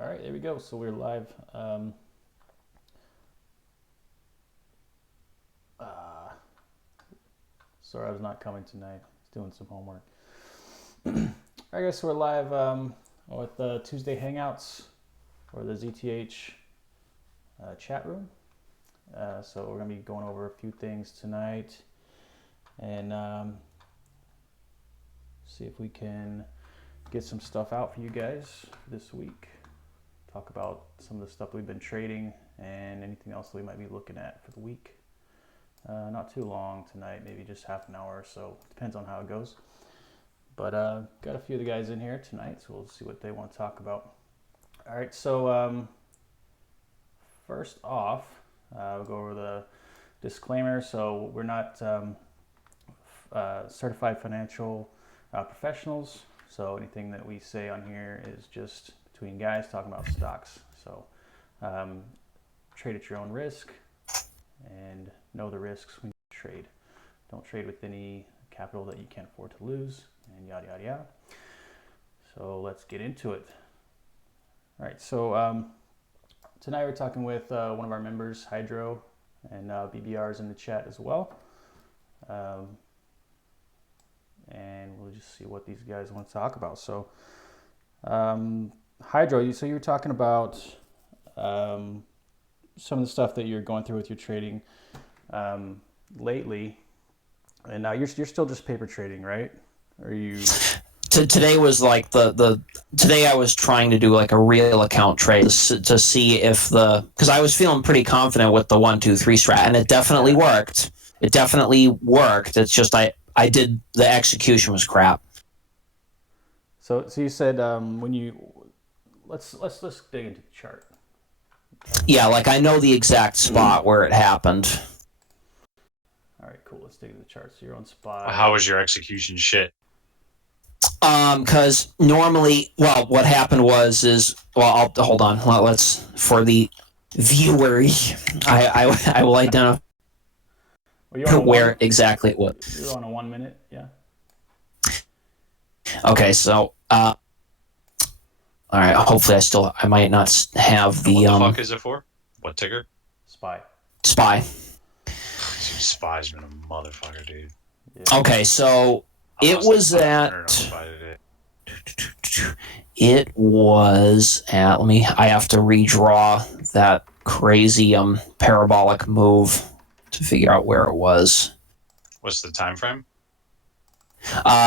All right, there we go. So we're live. Sorry, I was not coming tonight. I was doing some homework. I guess we're live with Tuesday Hangouts or the ZTH chat room. So we're going to be going over a few things tonight and see if we can get some stuff out for you guys this week. Talk about some of the stuff we've been trading and anything else that we might be looking at for the week. Not too long tonight, maybe just half an hour or so. Depends on how it goes. But got a few of the guys in here tonight, so we'll see what they want to talk about. All right, so first off, we'll go over the disclaimer. So we're not certified financial professionals. So anything that we say on here is just between guys talking about stocks. So trade at your own risk and know the risks when you trade. Don't trade with any capital that you can't afford to lose, and yada yada yada. So let's get into it. All right, so tonight we're talking with one of our members, Hydro, and BBR is in the chat as well. And we'll just see what these guys want to talk about. So Hydro, so you were talking about some of the stuff that you're going through with your trading lately, and now you're still just paper trading, right? Or you? Today was like today I was trying to do like a real account trade to see if because I was feeling pretty confident with the 1, 2, 3 strat, and it definitely worked. It definitely worked. It's just I did, the execution was crap. So you said when you let's dig into the chart. Yeah, like I know the exact spot where it happened. All right, cool. Let's dig into the chart. So you're on spot. How was your execution shit? Because normally, well, what happened was I'll hold on. Let's for the viewer, I will identify where exactly it was. You're on a 1 minute, yeah. Okay, so all right. Hopefully, I might not have the. What the fuck is it for? What ticker? Spy. Spy's been a motherfucker, dude. Yeah. Okay, so it was at. It was at. I have to redraw that crazy parabolic move to figure out where it was. What's the time frame?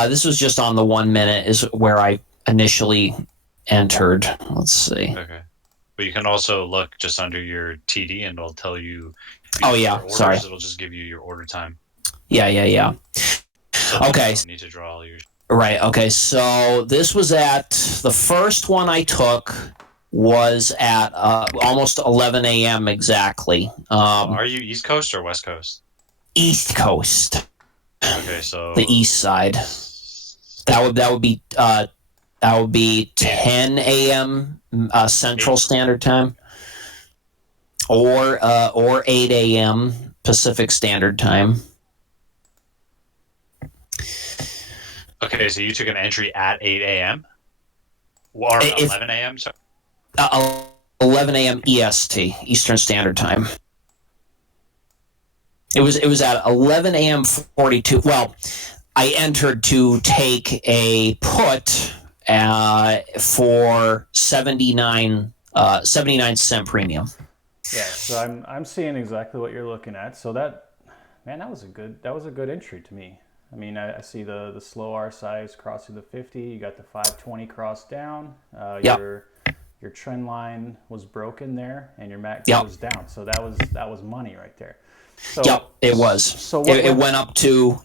This was just on the 1 minute is where I initially entered. Let's see. Okay. But you can also look just under your TD and it'll tell you. Oh, yeah. Orders, sorry. It'll just give you your order time. Yeah. So okay. You don't need to draw all your. Right. Okay. So this was at the first one I took was at almost 11 a.m. exactly. Are you East Coast or West Coast? East Coast. Okay, so the east side. That would be 10 a.m. Central Standard Time, or 8 a.m. Pacific Standard Time. Okay, so you took an entry at 8 a.m. or 11 a.m. Sorry. 11 a.m. EST, Eastern Standard Time. It was at 11 a.m. 42. Well, I entered to take a put for 79 cent premium. Yeah, so I'm seeing exactly what you're looking at. So that was a good entry to me. I mean, I see the slow RSIs crossing the 50. You got the 520 cross down. Your trend line was broken there, and your MACD was down. So that was money right there. So, it was. So it went up to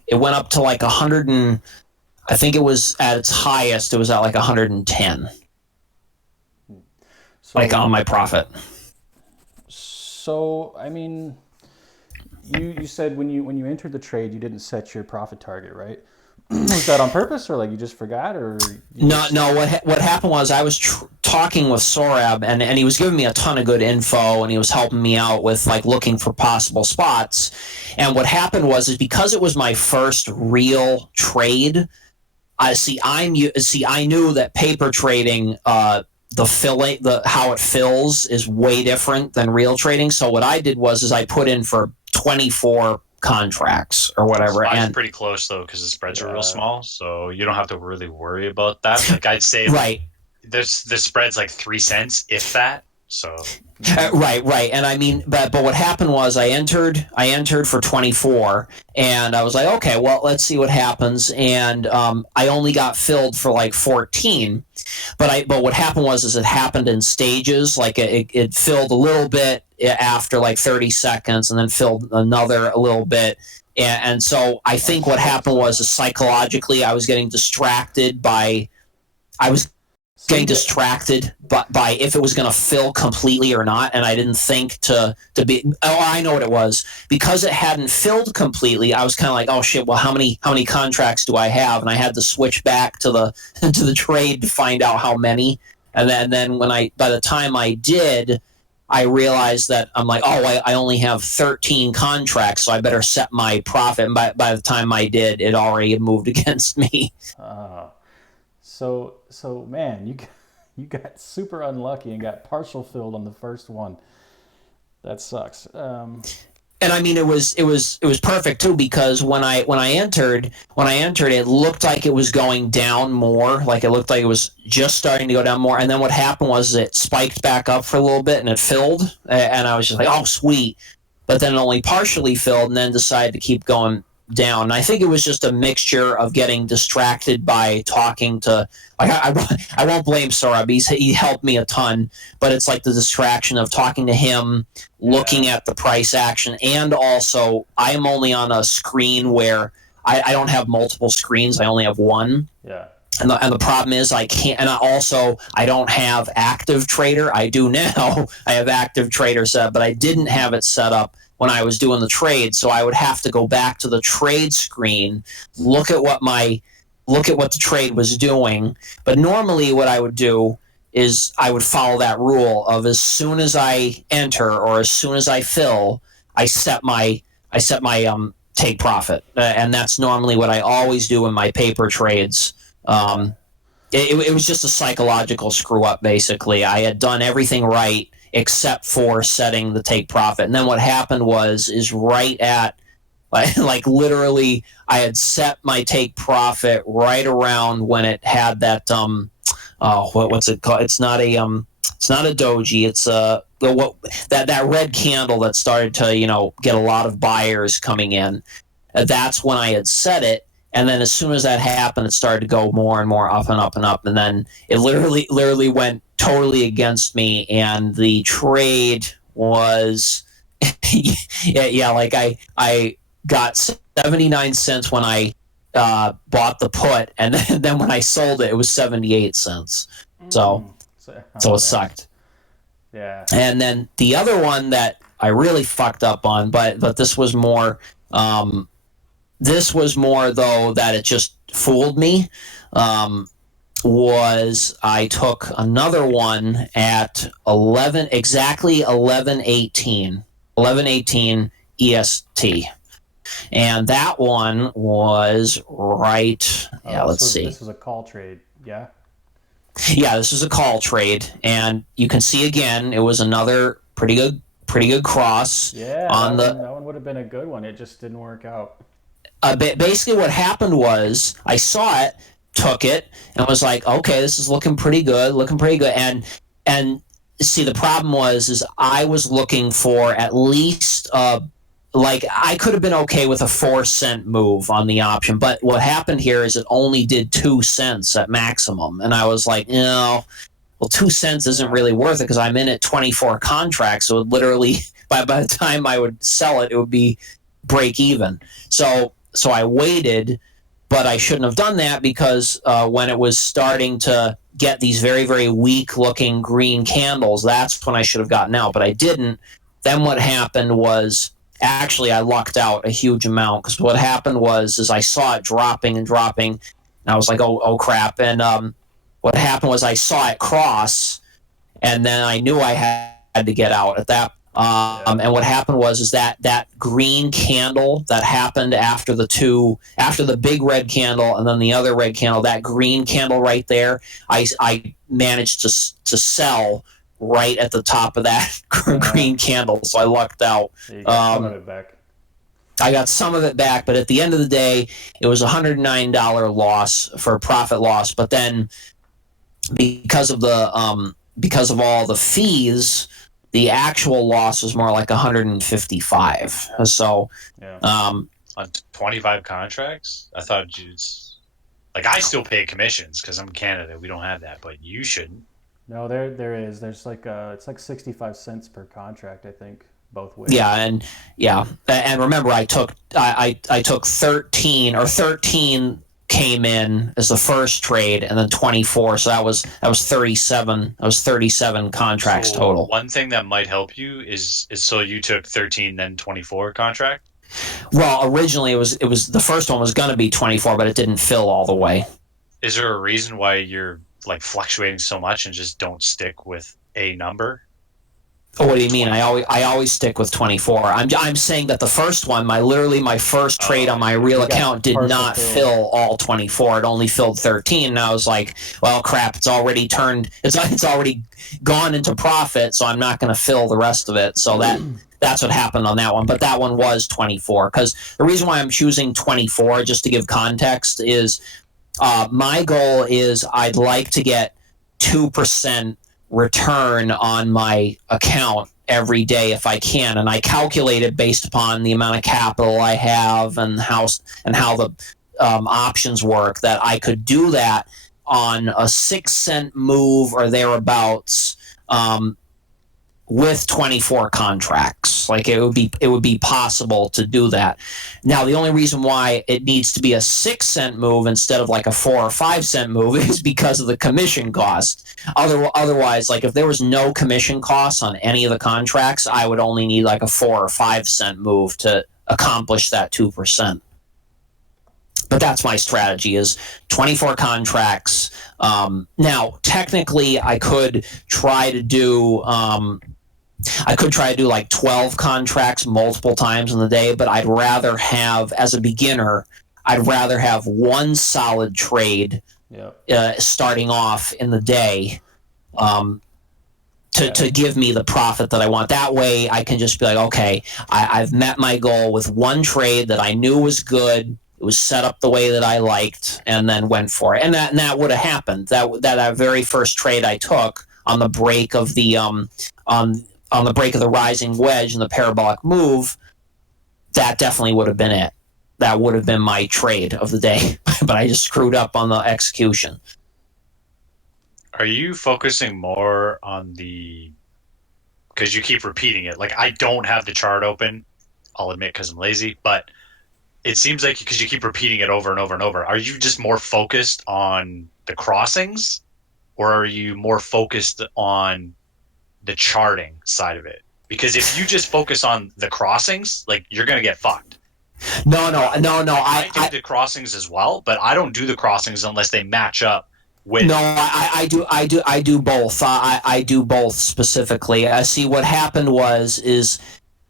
like 100 and I think it was at its highest. It was at like 110. So, like on my profit. So I mean, you said when you entered the trade, you didn't set your profit target, right? Was that on purpose, or like you just forgot, or no? What happened was I was talking with Sorab, and he was giving me a ton of good info, and he was helping me out with like looking for possible spots. And what happened was because it was my first real trade, I knew that paper trading how it fills is way different than real trading. So what I did was I put in for 24 contracts or whatever. Mine's And pretty close though because the spreads are real small, so you don't have to really worry about that. Like I'd say, right. the spread's like 3 cents, if that. So Right. And I mean, but what happened was I entered for 24, and I was like, okay, well, let's see what happens. And I only got filled for like 14, but what happened was it happened in stages. Like it filled a little bit after like 30 seconds, and then filled another a little bit. And so I think what happened was psychologically I was getting distracted by by if it was going to fill completely or not, and I didn't think to be. Oh, I know what it was, because it hadn't filled completely. I was kind of like, oh shit. Well, how many contracts do I have? And I had to switch back to the to the trade to find out how many. And then by the time I did, I realized that I'm like, oh, I only have 13 contracts, so I better set my profit. And by the time I did, it already had moved against me. So man, you got super unlucky and got partial filled on the first one. That sucks. And I mean, it was perfect too, because when I entered, it looked like it was going down more. Like it looked like it was just starting to go down more. And then what happened was it spiked back up for a little bit and it filled. And I was just like, oh, sweet. But then it only partially filled, and then decided to keep going down. And I think it was just a mixture of getting distracted by talking to, like, I won't blame Sorab. He helped me a ton, but it's like the distraction of talking to him, looking at the price action, and also I am only on a screen where I don't have multiple screens. I only have one. Yeah. And the problem is I can't, and I don't have Active Trader. I do now. I have Active Trader set up, but I didn't have it set up when I was doing the trade. So I would have to go back to the trade screen, look at what the trade was doing. But normally what I would do is I would follow that rule of, as soon as I enter or as soon as I fill, I set my take profit. And that's normally what I always do in my paper trades. It was just a psychological screw up, basically. I had done everything right except for setting the take profit. And then what happened is right at, like literally, I had set my take profit right around when it had that what's it called? It's not a doji. It's that red candle that started to get a lot of buyers coming in. That's when I had set it. And then as soon as that happened, it started to go more and more up and up and up. And then it literally went totally against me. And the trade was, like I got 79 cents when I bought the put. And then when I sold it, it was 78 cents. So it sucked. Yeah. And then the other one that I really fucked up on, but this was more... this was more, though, that it just fooled me, was I took another one at 11:18 EST. And that one was right... let's see. This was a call trade, yeah? Yeah, this was a call trade. And you can see, again, it was another pretty good cross. Yeah, that one would have been a good one. It just didn't work out. Basically what happened was I saw it, took it, and was like, okay, this is looking pretty good. And see, the problem was I was looking for at least like, I could have been okay with a 4-cent move on the option, but what happened here is it only did 2 cents at maximum. And I was like, well, 2 cents isn't really worth it, because I'm in at 24 contracts, so it literally, by the time I would sell it, it would be break even. So I waited, but I shouldn't have done that, because when it was starting to get these very, very weak-looking green candles, that's when I should have gotten out, but I didn't. Then what happened was, actually, I lucked out a huge amount, because what happened was I saw it dropping, and I was like, oh crap. And what happened was I saw it cross, and then I knew I had to get out at that. And what happened was that green candle that happened after the big red candle and then the other red candle, that green candle right there, I managed to sell right at the top of that green candle, so I lucked out. You got some of it back. I got some of it back, but at the end of the day, it was $109 loss for profit loss. But then, because of all the fees, the actual loss was more like 155. So, on 25 contracts, I thought like I still pay commissions because I'm in Canada. We don't have that, but you shouldn't. No, there is. There's like it's like 65 cents per contract, I think, both ways. And remember, I took 13 came in as the first trade, and then 24. So that was 37. That was 37 contracts total. One thing that might help you is so you took 13, then 24 contract. Well, originally it was the first one was going to be 24, but it didn't fill all the way. Is there a reason why you're like fluctuating so much and just don't stick with a number? Oh, what do you mean? I always stick with 24. I'm saying that the first one, my first trade on my real account did not fill all 24. It only filled 13. And I was like, well, crap, it's already gone into profit, so I'm not going to fill the rest of it. So that's what happened on that one. But that one was 24. Because the reason why I'm choosing 24, just to give context, is my goal is I'd like to get 2% return on my account every day if I can, and I calculate it based upon the amount of capital I have and how the options work, that I could do that on a 6-cent move or thereabouts with 24 contracts. Like it would be possible to do that. Now, the only reason why it needs to be a 6-cent move instead of like a 4 or 5 cent move is because of the commission cost. Otherwise, like if there was no commission costs on any of the contracts, I would only need like a 4 or 5 cent move to accomplish that 2%. But that's my strategy, is 24 contracts. Now, technically, I could try to do like 12 contracts multiple times in the day, but I'd rather have, as a beginner, one solid trade starting off in the day to give me the profit that I want. That way, I can just be like, okay, I've met my goal with one trade that I knew was good. It was set up the way that I liked, and then went for it. And that would have happened. That very first trade I took on the break of the on the break of the rising wedge and the parabolic move, that definitely would have been it. That would have been my trade of the day, but I just screwed up on the execution. Are you focusing more on because you keep repeating it? Like, I don't have the chart open, I'll admit, because I'm lazy, but it seems like because you keep repeating it over and over and over, are you just more focused on the crossings, or are you more focused on the charting side of it? Because if you just focus on the crossings, like, you're going to get fucked. No. I do the crossings as well, but I don't do the crossings unless they match up with. No, I do both. I do both specifically. I see what happened was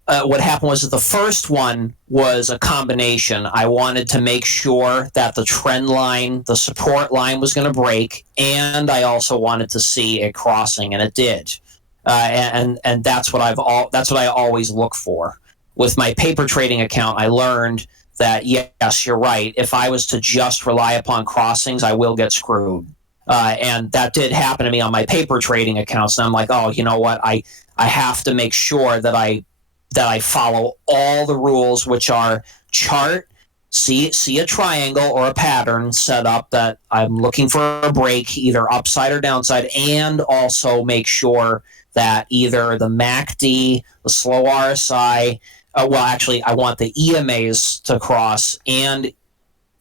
that the first one was a combination. I wanted to make sure that the trend line, the support line, was going to break, and I also wanted to see a crossing, and it did. And that's what I always look for. With my paper trading account, I learned that, yes, you're right. If I was to just rely upon crossings, I will get screwed. And that did happen to me on my paper trading accounts. And I'm like, oh, you know what? I have to make sure that I follow all the rules, which are chart, see a triangle or a pattern set up that I'm looking for a break, either upside or downside, and also make sure that either the MACD, the slow RSI, I want the EMAs to cross and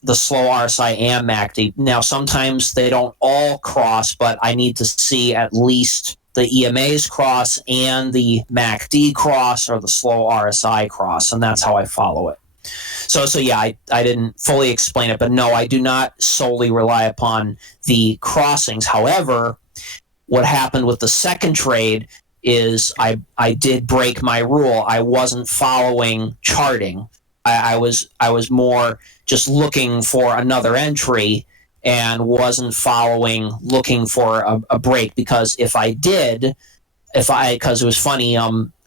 the slow RSI and MACD. Now, sometimes they don't all cross, but I need to see at least the EMAs cross and the MACD cross or the slow RSI cross, and that's how I follow it. So yeah, I didn't fully explain it, but no, I do not solely rely upon the crossings. However, what happened with the second trade is I did break my rule. I wasn't following charting. I was more just looking for another entry and wasn't looking for a break, because because it was funny,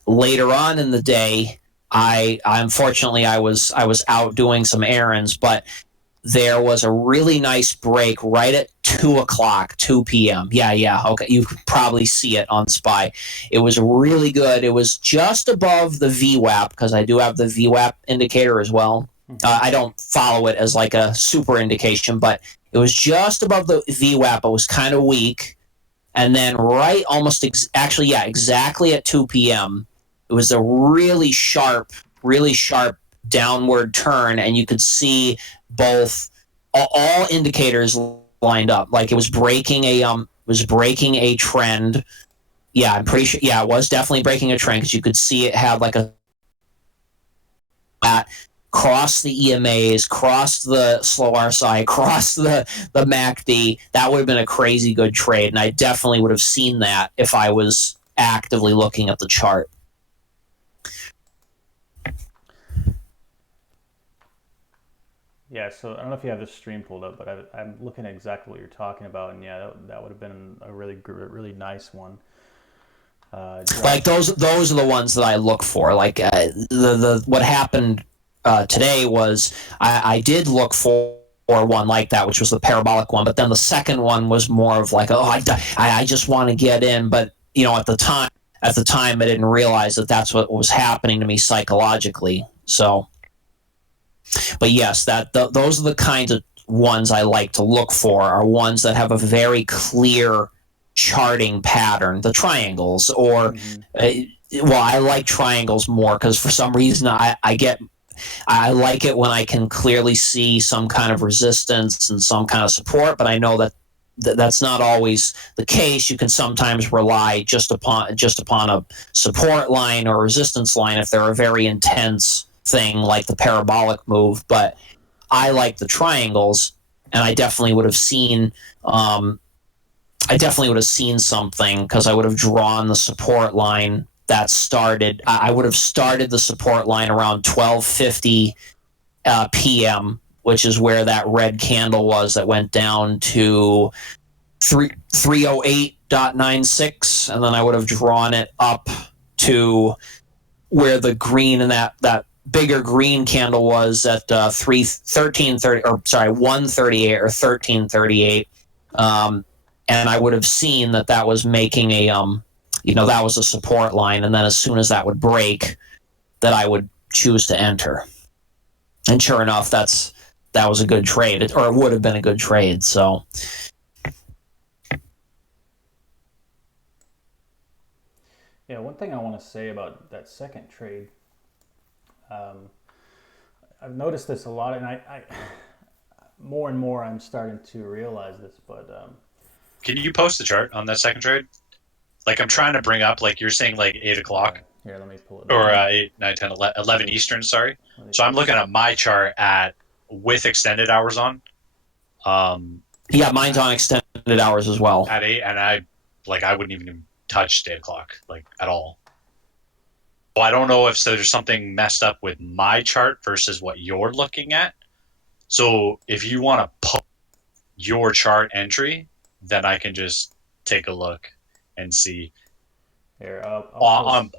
later on in the day, I unfortunately I was out doing some errands, but there was a really nice break right at 2 p.m. Yeah, okay, you could probably see it on SPY. It was really good. It was just above the VWAP, because I do have the VWAP indicator as well. I don't follow it as like a super indication, but it was just above the VWAP. It was kind of weak. And then right almost exactly at 2 p.m., it was a really sharp downward turn, and you could see both all indicators lined up. Like it was breaking a trend. Yeah, I'm pretty sure. Yeah, it was definitely breaking a trend, because you could see it had like a cross the EMAs, cross the slow RSI, cross the MACD. That would have been a crazy good trade, and I definitely would have seen that if I was actively looking at the chart. Yeah, so I don't know if you have this stream pulled up, but I'm looking at exactly what you're talking about, and yeah, that would have been a really nice one. Like those are the ones that I look for. Like the what happened today was I did look for one like that, which was the parabolic one, but then the second one was more of like, oh, I just want to get in, but you know, at the time I didn't realize that that's what was happening to me psychologically. So, but yes, those are the kinds of ones I like to look for, are ones that have a very clear charting pattern, the triangles, or well, I like triangles more, because for some reason I like it when I can clearly see some kind of resistance and some kind of support, but I know that that's not always the case. You can sometimes rely just upon a support line or resistance line if they're a very intense thing like the parabolic move. But I like the triangles, and I definitely would have seen something, because I would have drawn the support line that started. I would have started the support line around 12:50 p.m., which is where that red candle was that went down to 308.96, and then I would have drawn it up to where the green and that bigger green candle was at 138 or 1338. And I would have seen that was making a that was a support line, and then as soon as that would break, that I would choose to enter. And sure enough, that was a good trade, or it would have been a good trade. So yeah, one thing I want to say about that second trade, I've noticed this a lot, and I more and more I'm starting to realize this, but can you post the chart on that second trade? Like, I'm trying to bring up, like, you're saying, like, 8 o'clock. Here, let me pull it. Or 8, 9, 10, 11 Eastern, sorry. So I'm looking at my chart with extended hours on. Yeah, mine's on extended hours as well. At 8, and I wouldn't even touch 8 o'clock, like, at all. Well, I don't know if there's something messed up with my chart versus what you're looking at. So if you want to put your chart entry, then I can just take a look and see. Here, on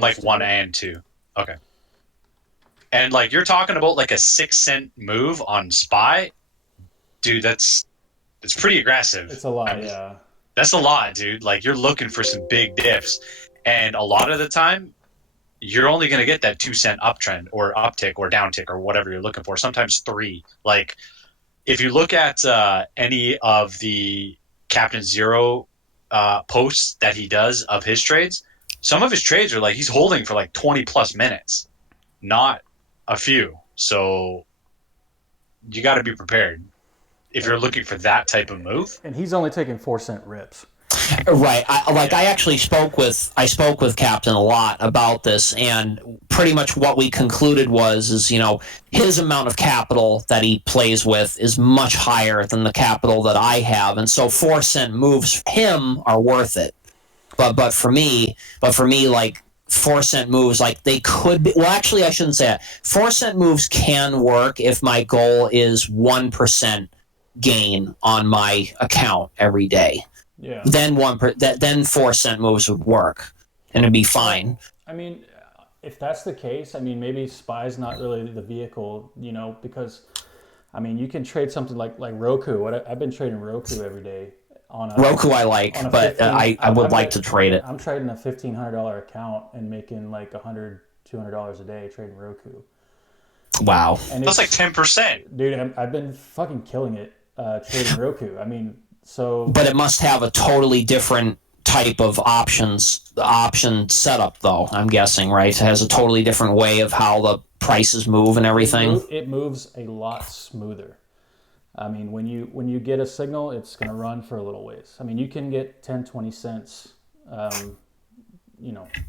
like 1 and 2. Okay. And like you're talking about like a 6-cent move on SPY, dude. It's pretty aggressive. It's a lot, yeah. That's a lot, dude. Like you're looking for some big dips, and a lot of the time, you're only going to get that 2-cent uptrend or uptick or downtick or whatever you're looking for. Sometimes 3. Like if you look at any of the Captain Zero posts that he does of his trades, some of his trades are like he's holding for like 20 plus minutes, not a few. So you got to be prepared if you're looking for that type of move. And he's only taking 4-cent rips. Right. I actually spoke with Captain a lot about this, and pretty much what we concluded is his amount of capital that he plays with is much higher than the capital that I have, and so 4-cent moves for him are worth it. But for me, like 4 cent moves, like they could be. Well, actually, I shouldn't say that. 4 cent moves can work if my goal is 1% gain on my account every day. Yeah. Then 4 cent moves would work, and it'd be fine. I mean, if that's the case, I mean, maybe SPY's not really the vehicle, because I mean, you can trade something like Roku. I've been trading Roku every day on a Roku I like, on a but 15. I would like to trade it. I'm trading a $1,500 account and making like $100-$200 a day trading Roku. Wow, And That's like 10%. dude, I've been fucking killing it trading Roku. I mean, so but it must have a totally different type of option setup, though. I'm guessing, right? It has a totally different way of how the prices move and everything. it moves a lot smoother. I mean, when you get a signal, it's going to run for a little ways. I mean, you can get 10-20 cents,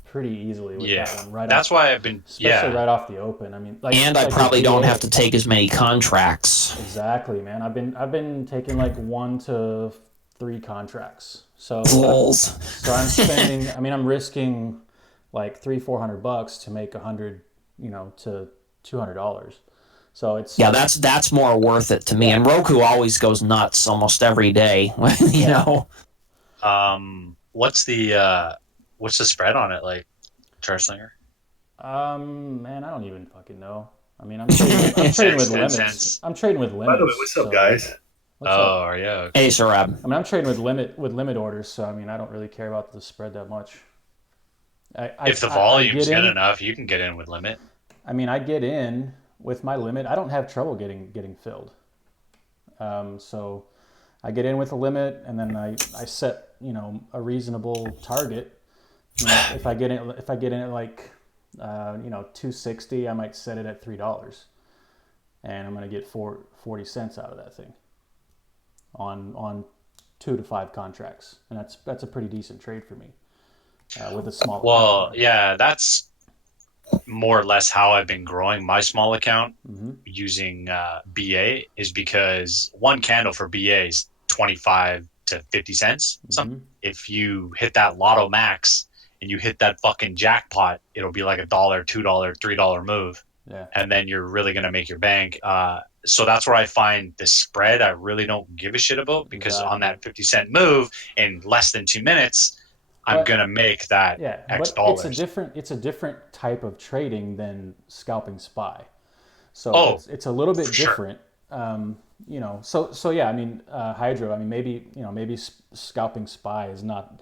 pretty easily with that one. Right. That's why I've been. Especially right off the open. I mean, and I probably don't have to take as many contracts. Exactly, man. I've been taking like 1 to 3 contracts. So I'm spending. I mean, I'm risking like $300-$400 to make $100, to $200. So it's that's more worth it to me. And Roku always goes nuts almost every day. you know. What's the spread on it like, Charslinger? Man, I don't even fucking know. I mean, I'm trading with limits. Cents. I'm trading with limits. By the way, what's up, guys? What's up? Are you? Okay. Hey, Sir Ab. I mean, I'm trading with limit orders, so I mean, I don't really care about the spread that much. If the volume's good enough, you can get in with limit. I mean, I get in with my limit. I don't have trouble getting filled. So I get in with a limit, and then I set a reasonable target. If I get in at like 260, I might set it at $3, and I'm going to get 40 cents out of that thing on 2 to 5 contracts, and that's a pretty decent trade for me with a small. Well, yeah, that's more or less how I've been growing my small account using BA, is because one candle for BA is 25 to 50 cents. If you hit that lotto max and you hit that fucking jackpot, it'll be like $1, $2, $3 move. Yeah. And then you're really going to make your bank. So that's where I find the spread I really don't give a shit about, because on that 50-cent move in less than 2 minutes, I'm going to make that X dollars. It's a different type of trading than scalping SPY. So it's a little bit different. So yeah, I mean, Hydro, I mean, maybe scalping SPY is not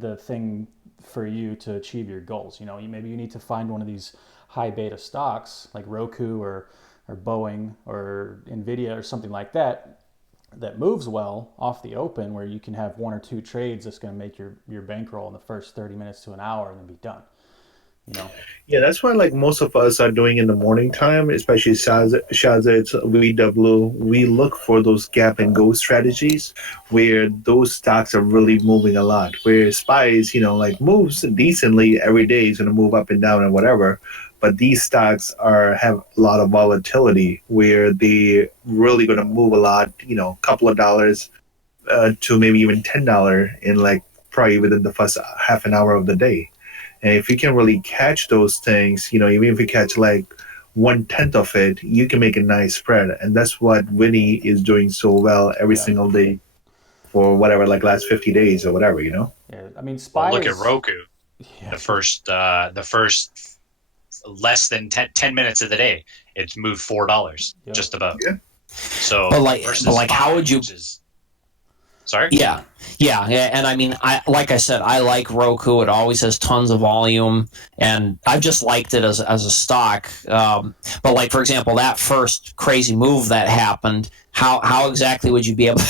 the thing for you to achieve your goals. Maybe you need to find one of these high beta stocks like Roku or Boeing or Nvidia or something like that moves well off the open, where you can have 1 or 2 trades that's going to make your bankroll in the first 30 minutes to an hour and then be done. Yeah, that's why like most of us are doing in the morning time, especially Shazza, VW. We look for those gap and go strategies where those stocks are really moving a lot. Where SPYs, like moves decently every day, is going to move up and down and whatever. But these stocks have a lot of volatility where they really going to move a lot. Couple of dollars to maybe even $10 in like probably within the first half an hour of the day. And if you can really catch those things, even if you catch like 1/10 of it, you can make a nice spread. And that's what Winnie is doing so well every single day for whatever, like last 50 days or whatever, Yeah, I mean, SPY. Look at Roku. Yeah. The first less than 10 minutes of the day, it's moved $4, just about. Yeah. So, but how would you? Sorry. Yeah, and I mean, like I said, I like Roku. It always has tons of volume, and I've just liked it as a stock. But like, for example, that first crazy move that happened, how exactly would you be able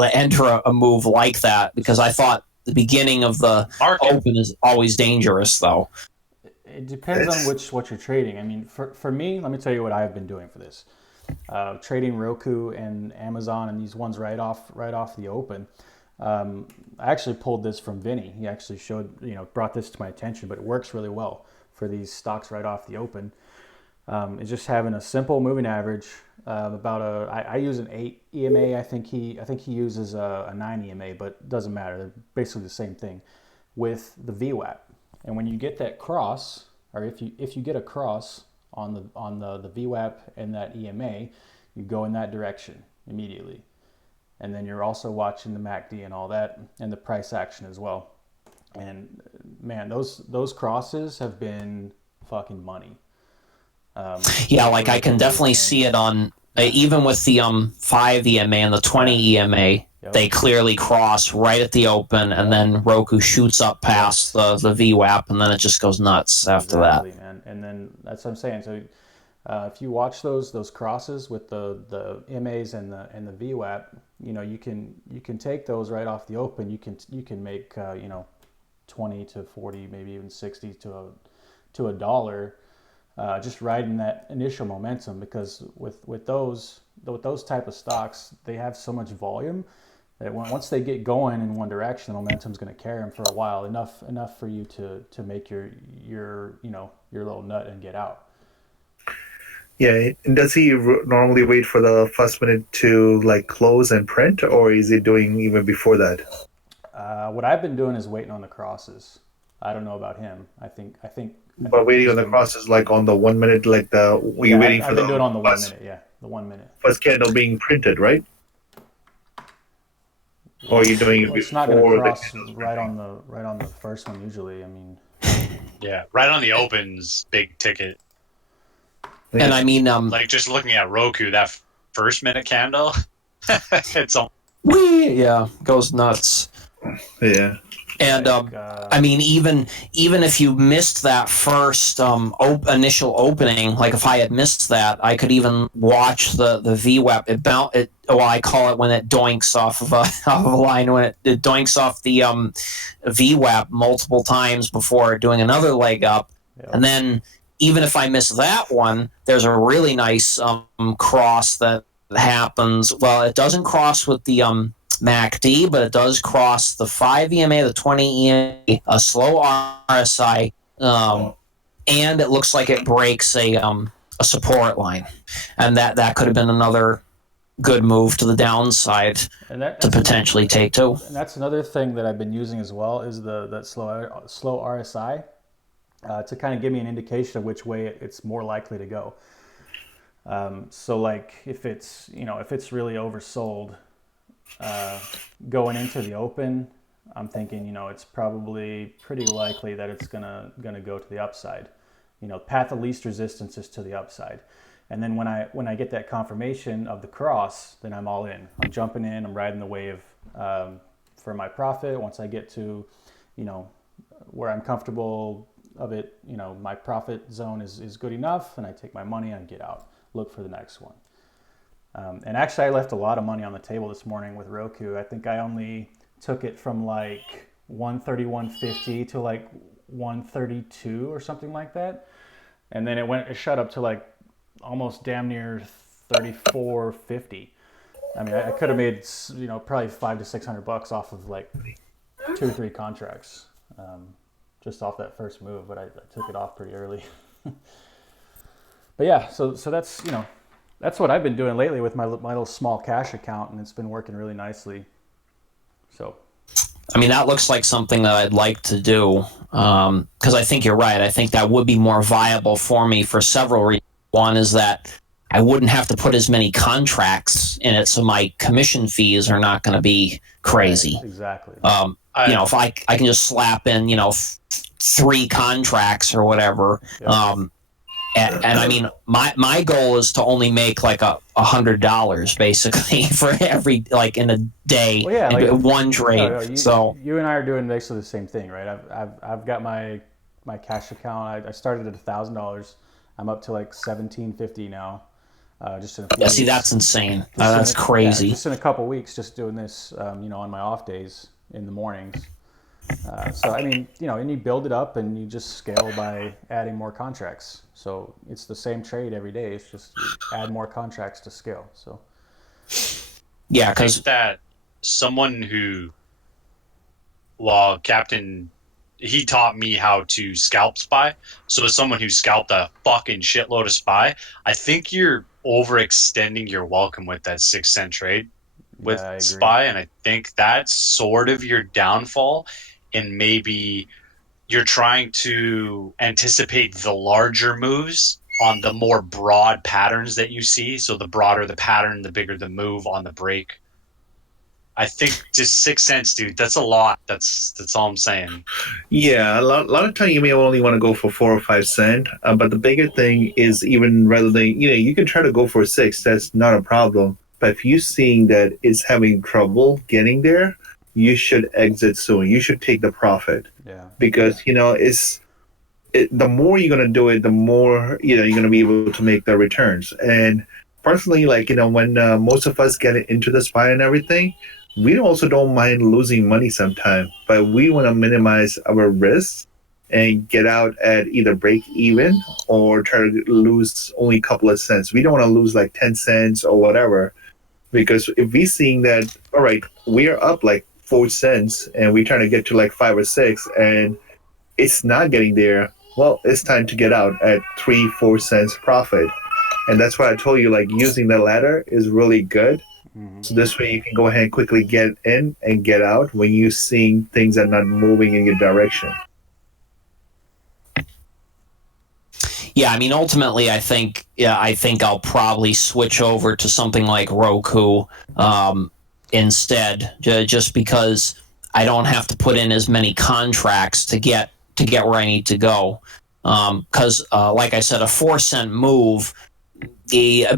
to enter a move like that? Because I thought the beginning of the open is always dangerous, though. It depends on what you're trading. I mean, for me, let me tell you what I've been doing for this. Trading Roku and Amazon and these ones right off the open. I actually pulled this from Vinny. He actually brought this to my attention, but it works really well for these stocks right off the open. It's just having a simple moving average. I use an 8 EMA. I think he uses a 9 EMA, but it doesn't matter. They're basically the same thing. with the VWAP. And when you get that cross, or if you get a cross on the VWAP and that EMA, you go in that direction immediately. And then you're also watching the MACD and all that, and the price action as well. And man, those crosses have been fucking money. Yeah, like I can definitely see it on even with the 5 EMA and the 20 EMA. Yep. They clearly cross right at the open, and then Roku shoots up past the VWAP, and then it just goes nuts after Exactly, that. man. And then that's what I'm saying. So if you watch those crosses with the MAs and the VWAP, you know, you can take those right off the open. You can make 20 to 40, maybe even 60 to a dollar, just riding that initial momentum, because with those type of stocks, they have so much volume that once they get going in one direction, the momentum's going to carry them for a while, enough for you to make your little nut and get out. Yeah, and does he normally wait for the first minute to like close and print, or is he doing even before that? What I've been doing is waiting on the crosses. I don't know about him. I think. But waiting on the crosses, like on the 1 minute, like you're waiting I've for been the doing on the 1 first, minute. Yeah, the 1 minute. first candle being printed, right? Or are you doing it It's not going to before the cross candle's right printing? on the first one usually. I mean, Yeah, right on the opens, big ticket. And I mean, Like just looking at Roku, that first minute candle, it's all. goes nuts. Yeah. And I mean, even if you missed that first initial opening, like if I had missed that, I could even watch the VWAP. I call it when it doinks off of of a line, when it doinks off the VWAP multiple times before doing another leg up, and then even if I miss that one, there's a really nice cross that happens. Well, it doesn't cross with the MACD, but it does cross the 5 EMA, the 20 EMA, a slow RSI, and it looks like it breaks a support line, and that could have been another good move to the downside to potentially take too. And that's another thing that I've been using as well, is that slow RSI to kind of give me an indication of which way it's more likely to go. So like if it's really oversold going into the open, I'm thinking, it's probably pretty likely that it's gonna go to the upside. Path of least resistance is to the upside. And then when I get that confirmation of the cross, then I'm all in. I'm jumping in. I'm riding the wave for my profit. Once I get to, where I'm comfortable of it, my profit zone is good enough, and I take my money and get out. Look for the next one. And actually, I left a lot of money on the table this morning with Roku. I think I only took it from like 131.50 to like 132 or something like that, and then it shot up to like almost damn near 34.50. I mean, I could have made probably $500 to $600 off of like 2 or 3 contracts, just off that first move. But I took it off pretty early. But yeah, so that's that's what I've been doing lately with my little small cash account, and it's been working really nicely. So, I mean, that looks like something that I'd like to do, because I think you're right. I think that would be more viable for me for several reasons. One is that I wouldn't have to put as many contracts in it, so my commission fees are not going to be crazy. Right, exactly. If I can just slap in, 3 contracts or whatever. Yep. And I mean, my goal is to only make like $100 basically for every, like in a day, one trade. So you and I are doing basically the same thing, right? I've got my cash account. I started at $1,000. I'm up to like $1,750 now. Just in a few weeks. See, that's insane. That's crazy. Yeah, just in a couple weeks, just doing this, on my off days in the mornings. So I mean, and you build it up and you just scale by adding more contracts. So it's the same trade every day. It's just you add more contracts to scale. So yeah, because that someone who, Captain, he taught me how to scalp spy. So as someone who scalped a fucking shitload of spy, I think you're overextending your welcome with that 6 cent trade with spy, and I think that's sort of your downfall. in maybe you're trying to anticipate the larger moves on the more broad patterns that you see. So the broader the pattern, the bigger the move on the break. I think just 6 cents, dude. That's a lot. That's all I'm saying. Yeah, a lot of time you may only want to go for 4 or 5 cent, but the bigger thing is even rather than you can try to go for 6. That's not a problem. But if you're seeing that it's having trouble getting there, you should exit soon. You should take the profit. Yeah. Because the more you're gonna do it, the more you're gonna be able to make the returns. And personally, when most of us get into the SPY and everything, we also don't mind losing money sometimes, but we want to minimize our risks and get out at either break even or try to lose only a couple of cents. We don't want to lose like 10 cents or whatever, because if we seeing that, all right, we are up like 4 cents and we're trying to get to like 5 or 6 and it's not getting there, well, it's time to get out at 3-4 cents profit. And that's why I told you, like, using the ladder is really good. So this way you can go ahead and quickly get in and get out when you're seeing things are not moving in your direction. Yeah, I mean, ultimately, I think I'll probably switch over to something like Roku instead, just because I don't have to put in as many contracts to get where I need to go. Because, like I said, a 4-cent move,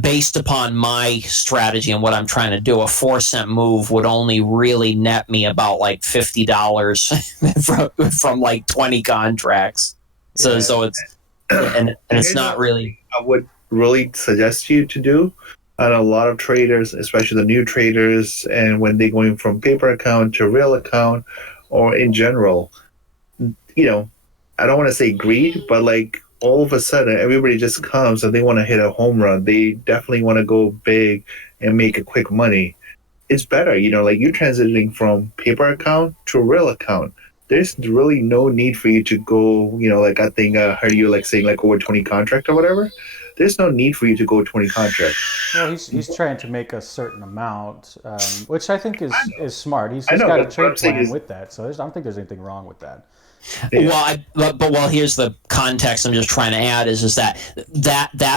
based upon my strategy and what I'm trying to do, a 4-cent move would only really net me about like $50 from like 20 contracts. So it's and it's not really. I would really suggest you to do. And a lot of traders, especially the new traders, and when they're going from paper account to real account, or in general, I don't want to say greed, but like, all of a sudden, everybody just comes and they want to hit a home run. They definitely want to go big and make a quick money. It's better, like you're transitioning from paper account to a real account. There's really no need for you to go, like I think I heard you like saying like over 20 contract or whatever. There's no need for you to go 20 contract. Well, he's trying to make a certain amount, which I think is smart. He's know, got a but trade what I'm saying plan is- with that, so I don't think there's anything wrong with that. Yeah. Well, here's the context I'm just trying to add is that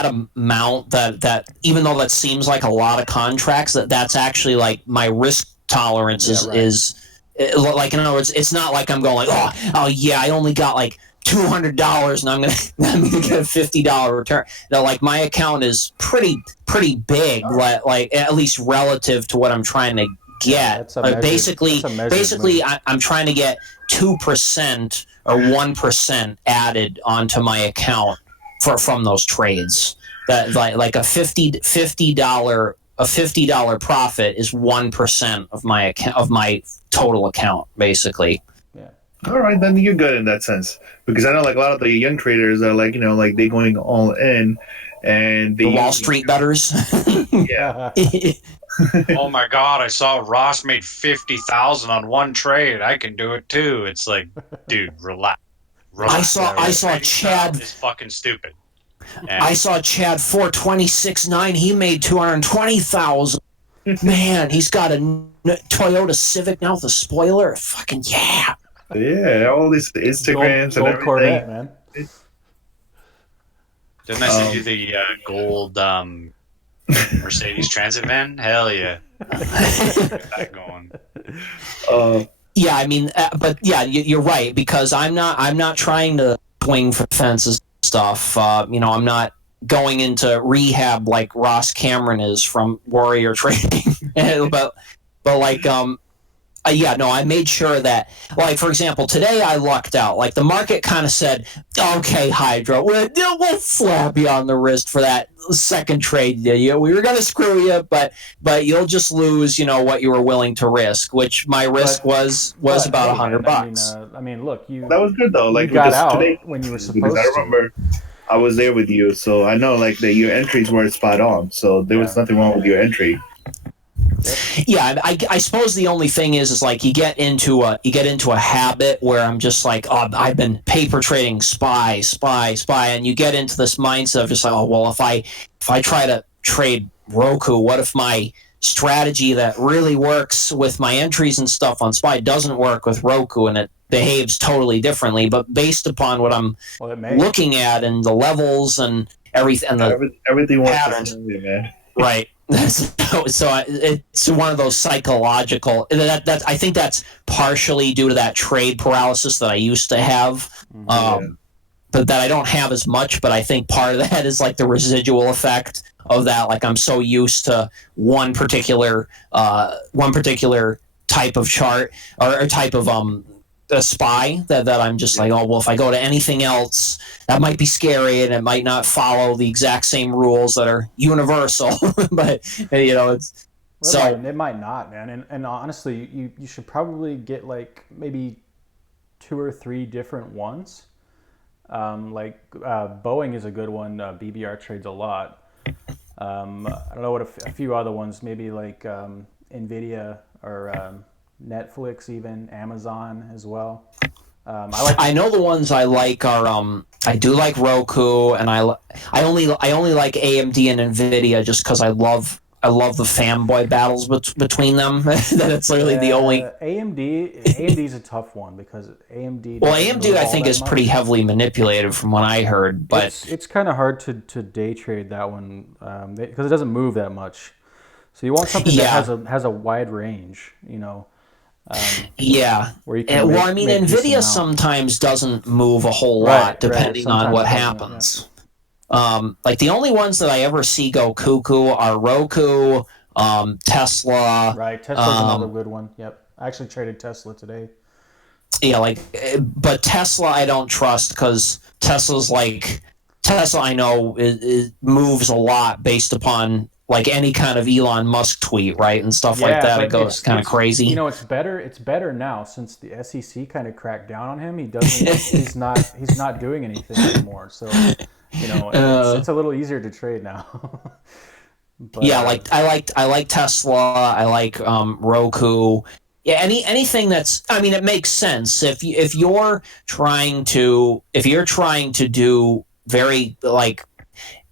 amount that even though that seems like a lot of contracts, that's actually like my risk tolerance is like, in other words, it's not like I'm going like, oh yeah, I only got like $200 and I'm gonna get a $50 return. No, like my account is pretty big, like at least relative to what I'm trying to get. Basically, I'm trying to get 2% or 1% added onto my account from those trades. That like a $50 profit is 1% of my account, of my total account, basically. Yeah. All right, then you're good in that sense, because I know like a lot of the young traders are like like they going all in, and The Wall Street bettors. Yeah. Oh my God! I saw Ross made 50,000 on one trade. I can do it too. It's like, dude, relax. I saw Chad. Is fucking stupid. I saw Chad 426.9. He made 220,000. Man, he's got a Toyota Civic now with a spoiler. Fucking yeah. Yeah, all these Instagrams and gold everything. Corvette, man. Didn't I send you the gold Mercedes Transit van? Hell yeah. Get that going. Yeah, I mean, but yeah, you're right, because I'm not trying to swing for fences and stuff. I'm not going into rehab like Ross Cameron is from Warrior Trading. but like I made sure that, like, for example, today I lucked out. Like, the market kind of said, okay, Hydro, we'll slap you on the wrist for that second trade. We were going to screw you, but you'll just lose, what you were willing to risk, which my risk was about $100. I mean, look, That was good though. Like, you got because out today, when you were supposed because I to. remember I was there with you, so I know like that your entries were spot on. So there was nothing wrong with your entry. Yeah, I suppose the only thing is like you get into a habit where I'm just like, oh, I've been paper trading SPY, and you get into this mindset of just like, oh, well, if I try to trade Roku, what if my strategy that really works with my entries and stuff on SPY doesn't work with Roku, and behaves totally differently. But based upon what I'm Well, it may. looking at and the levels and everything and the Everything works the patterns, same way, man. right? It's one of those psychological. I think that's partially due to that trade paralysis that I used to have. But that I don't have as much, but I think part of that is like the residual effect of that. Like I'm so used to one particular type of chart or type of a spy that I'm just like, oh well, if I go to anything else, that might be scary and it might not follow the exact same rules that are universal. But it's well, it might not, man. And honestly, you should probably get like maybe 2 or 3 different ones. Boeing is a good one. BBR trades a lot. I don't know what a few other ones, maybe like Nvidia or Netflix, even Amazon as well. I know the ones I like are I do like Roku, and I only like AMD and Nvidia just because I love the fanboy battles between them. That it's literally the only. AMD is a tough one because AMD. Well, AMD I think is much. pretty heavily manipulated from what I heard, but it's kind of hard to day trade that one because it doesn't move that much. So you want something that has a wide range, where you can make Nvidia sometimes doesn't move a whole lot depending on what happens. Yeah. Like the only ones that I ever see go cuckoo are Roku, Tesla. Right, Tesla's another good one. Yep, I actually traded Tesla today. Yeah, but Tesla I don't trust because Tesla I know it moves a lot based upon like any kind of Elon Musk tweet, right, and stuff like that. It goes kind of crazy. It's better now since the SEC kind of cracked down on him. He doesn't. he's not doing anything anymore. So it's a little easier to trade now. But, yeah, I like Tesla. I like Roku. Yeah, anything that's. I mean, it makes sense if you're trying to do very like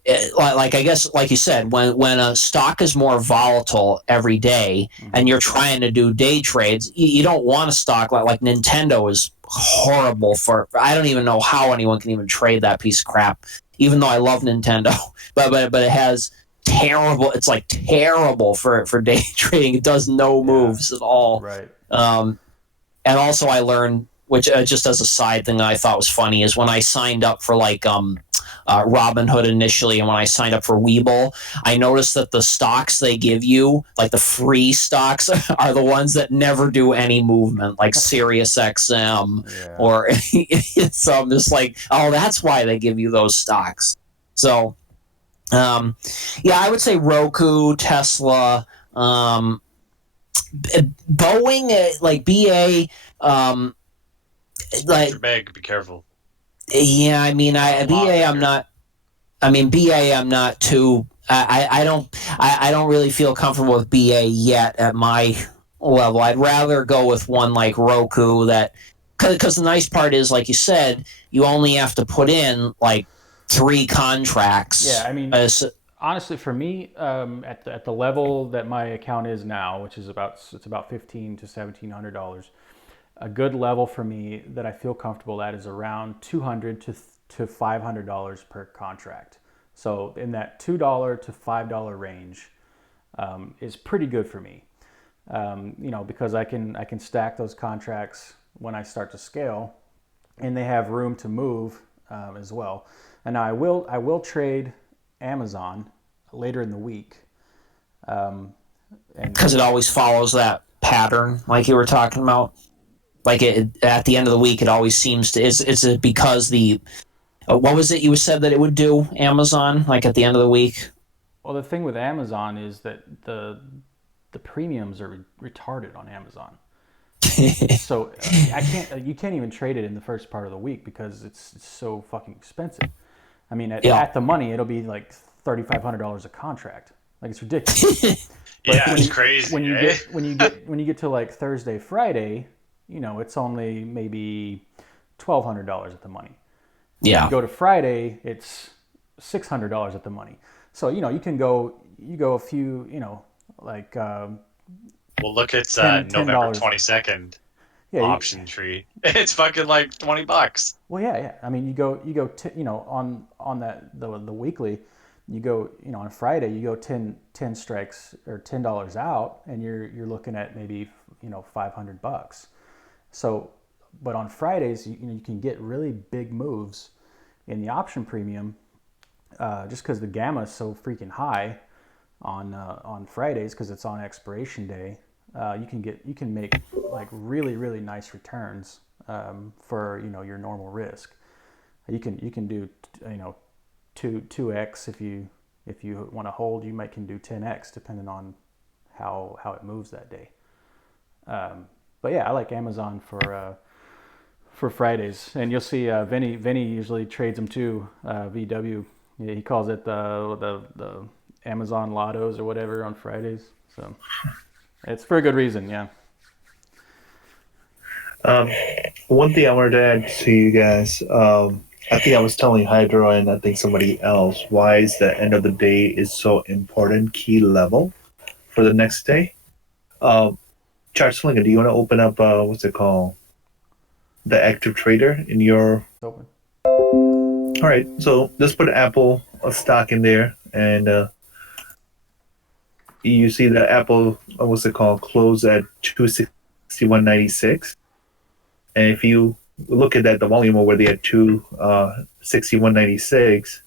I guess like you said when a stock is more volatile every day and you're trying to do day trades, you don't want a stock like Nintendo is horrible for. I don't even know how anyone can even trade that piece of crap. Even though I love Nintendo, but it has terrible. It's like terrible for day trading. It does no moves at all. Right. And also I learned, which just as a side thing that I thought was funny, is when I signed up for Robinhood initially, and when I signed up for Webull, I noticed that the stocks they give you, like the free stocks, are the ones that never do any movement, like Sirius XM or so I'm just like, oh, that's why they give you those stocks. So, I would say Roku, Tesla, Boeing, like BA, Mr. Bag, be careful. Yeah, I mean, BA, I'm not. I mean, BA, I'm not too. I don't really feel comfortable with BA yet at my level. I'd rather go with one like Roku because the nice part is, like you said, you only have to put in like 3 contracts. Yeah, I mean, honestly, for me, at the level that my account is now, which is about $1,500 to $1,700. A good level for me that I feel comfortable at is around $200 to $500 per contract. So in that $2 to $5 range is pretty good for me. Because I can stack those contracts when I start to scale, and they have room to move as well. And now I will trade Amazon later in the week. Because it always follows that pattern, like you were talking about. Like at the end of the week, it always seems to. Is it because what was it you said that it would do, Amazon? Like at the end of the week. Well, the thing with Amazon is that the premiums are retarded on Amazon. So you can't even trade it in the first part of the week because it's so fucking expensive. I mean, at the money, it'll be like $3,500 a contract. Like, it's ridiculous. But it's crazy. When you get to like Thursday, Friday, it's only maybe $1,200 at the money. Yeah. You go to Friday, it's $600 at the money. So you can go a few, like. Well, look, it's $10, November 22nd. Yeah, option tree. It's fucking like $20. well, yeah. I mean, you go, on the weekly, you go, on Friday, you go 10 strikes or $10 out, and you're looking at maybe, $500. So, but on Fridays, you can get really big moves in the option premium, just because the gamma is so freaking high on Fridays because it's on expiration day. You can make like really really nice returns for your normal risk. You can do 2x if you want to hold. You can do 10x depending on how it moves that day. But yeah, I like Amazon for Fridays, and you'll see Vinny usually trades them too. VW, yeah, he calls it the Amazon Lottos or whatever on Fridays. So it's for a good reason, yeah. One thing I wanted to add to you guys, I think I was telling Hydro and I think somebody else, why is the end of the day is so important, key level for the next day. Charles Slinger, do you want to open up, what's it called? The active trader in your... It's open. All right, so let's put Apple stock in there, and you see the Apple, what's it called, close at 261.96. And if you look at that, the volume over there at 261.96,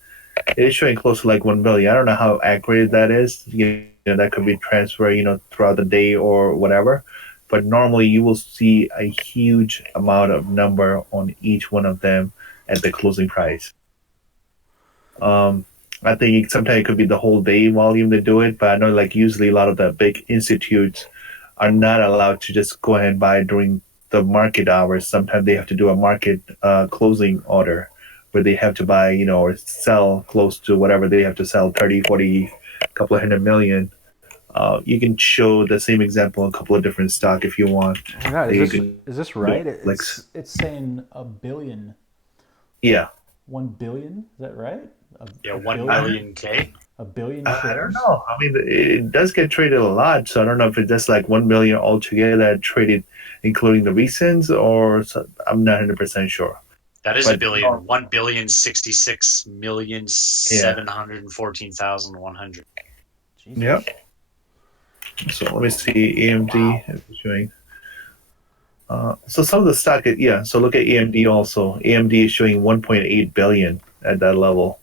it is showing close to like 1 billion. I don't know how accurate that is. That could be transferred, throughout the day or whatever. But normally you will see a huge amount of number on each one of them at the closing price. I think sometimes it could be the whole day volume to do it, but I know like usually a lot of the big institutes are not allowed to just go ahead and buy during the market hours. Sometimes they have to do a market closing order where they have to buy, or sell close to whatever they have to sell, 30, 40, a couple of 100 million. You can show the same example in a couple of different stock if you want. Oh God, is this right? It's saying a billion. Yeah. 1 billion? Is that right? 1 billion K. A billion shares? I don't know. I mean, it does get traded a lot, so I don't know if it's just like 1 million altogether traded, including the recents, or I'm not 100% sure. That is a billion. 1,066,714,100. Yeah. So let me see AMD is showing. So some of the stock, So look at AMD also. AMD is showing 1.8 billion at that level.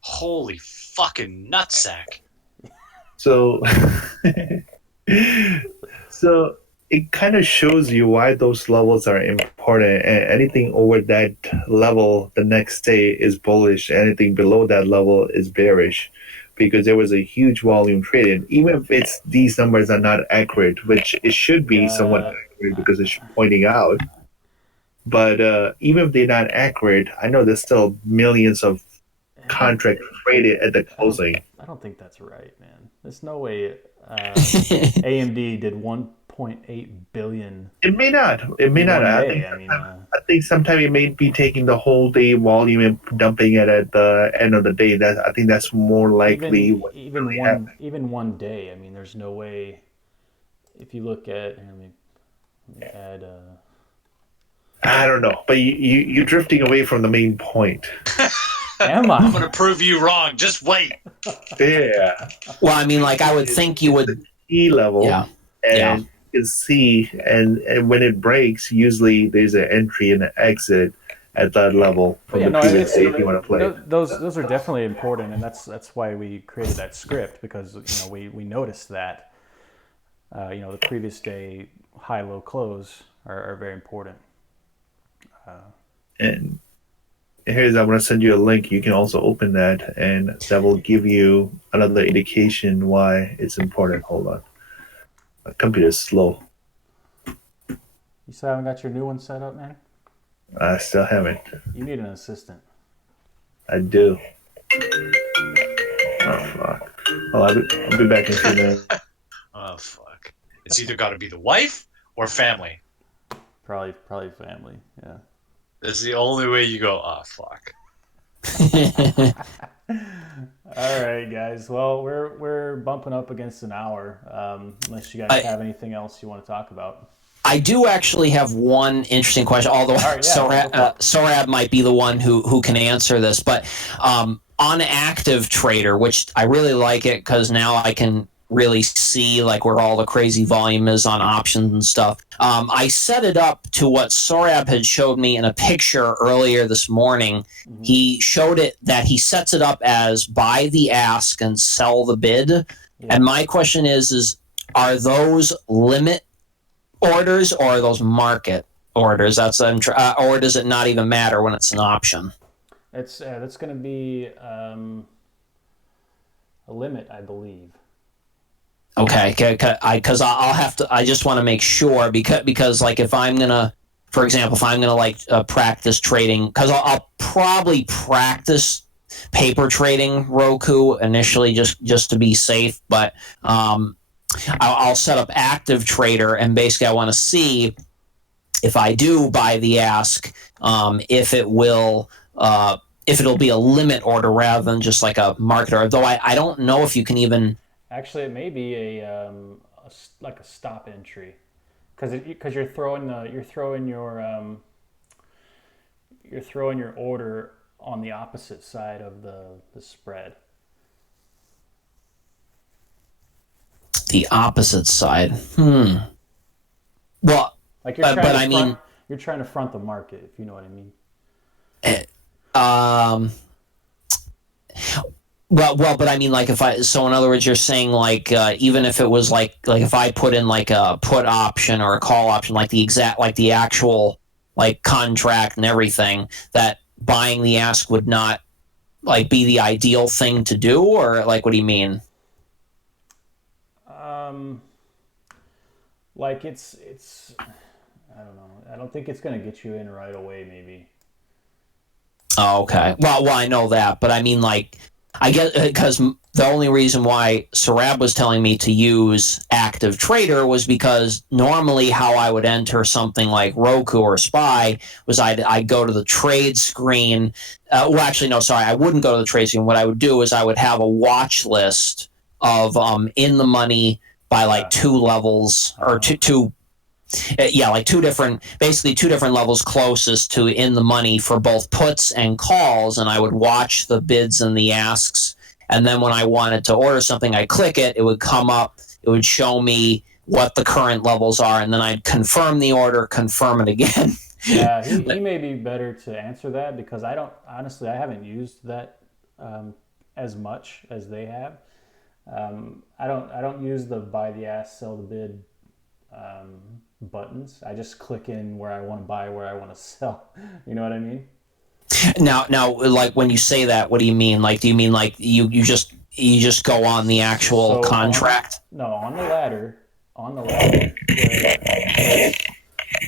Holy fucking nutsack! So, so it kind of shows you why those levels are important. And anything over that level the next day is bullish. Anything below that level is bearish, because there was a huge volume traded. Even if these numbers are not accurate, which it should be somewhat accurate because it's pointing out. But even if they're not accurate, I know there's still millions of contracts traded at the closing. I don't think that's right, man. There's no way AMD did 1.8 billion. It may not. It may not. I think sometimes it may be taking the whole day volume and dumping it at the end of the day. I think that's more likely. Even one day. I mean, there's no way. If you look at, let me add. I don't know, but you're drifting away from the main point. Am I? I'm gonna prove you wrong. Just wait. Yeah. Well, I mean, like I would think you would. E level. Yeah. And you can see, and when it breaks, usually there's an entry and an exit at that level from the previous day if you want to play. Those are definitely important, and that's why we created that script, because we noticed that the previous day high low close are very important. And I'm going to send you a link. You can also open that, and that will give you another indication why it's important. Hold on. My computer's slow. You still haven't got your new one set up, man? I still haven't. You need an assistant. I do. Oh, fuck. Well, I'll be back in a few minutes. Oh, fuck. It's either got to be the wife or family. Probably family, yeah. That's the only way you go, oh, fuck. All right, guys. Well, we're bumping up against an hour. Unless you guys have anything else you want to talk about. I do actually have one interesting question, although right, yeah, Sorab might be the one who can answer this. But on Active Trader, which I really like it because now I can really see like where all the crazy volume is on options and stuff. I set it up to what Sorab had showed me in a picture earlier this morning. Mm-hmm. He showed it that he sets it up as buy the ask and sell the bid. Yeah. And my question is are those limit orders or are those market orders? Or does it not even matter when it's an option? It's that's going to be a limit, I believe. Okay, because I'll have to. I just want to make sure because like if I'm gonna, for example, if I'm gonna like practice trading, because I'll probably practice paper trading Roku initially just to be safe, but I'll set up Active Trader, and basically I want to see if I do buy the ask, if it'll be a limit order rather than just like a market order. Though I don't know if you can even. Actually, it may be like a stop entry, because you're throwing your order on the opposite side of the spread. The opposite side. Well, like you're trying to front the market, if you know what I mean. Well, but I mean, like in other words, you're saying like even if it was like if I put in like a put option or a call option, like the actual like contract and everything, that buying the ask would not like be the ideal thing to do, or like what do you mean? Like it's I don't know. I don't think it's going to get you in right away. Maybe. Oh, okay. Well, I know that, but I mean, like, I get because the only reason why Sarab was telling me to use Active Trader was because normally how I would enter something like Roku or Spy was I'd go to the trade screen. Well, actually, no, sorry, I wouldn't go to the trade screen. What I would do is I would have a watch list of in the money by like two levels or two. Like two different levels closest to in the money for both puts and calls, and I would watch the bids and the asks, and then when I wanted to order something, I click it, it would come up, it would show me what the current levels are, and then I'd confirm the order, confirm it again. Yeah, he may be better to answer that because I haven't used that as much as they have. I don't use the buy the ask, sell the bid buttons. I just click in where I want to buy, where I want to sell. You know what I mean? Now, like when you say that, what do you mean? Like, do you mean like you just go on the actual contract? On the ladder,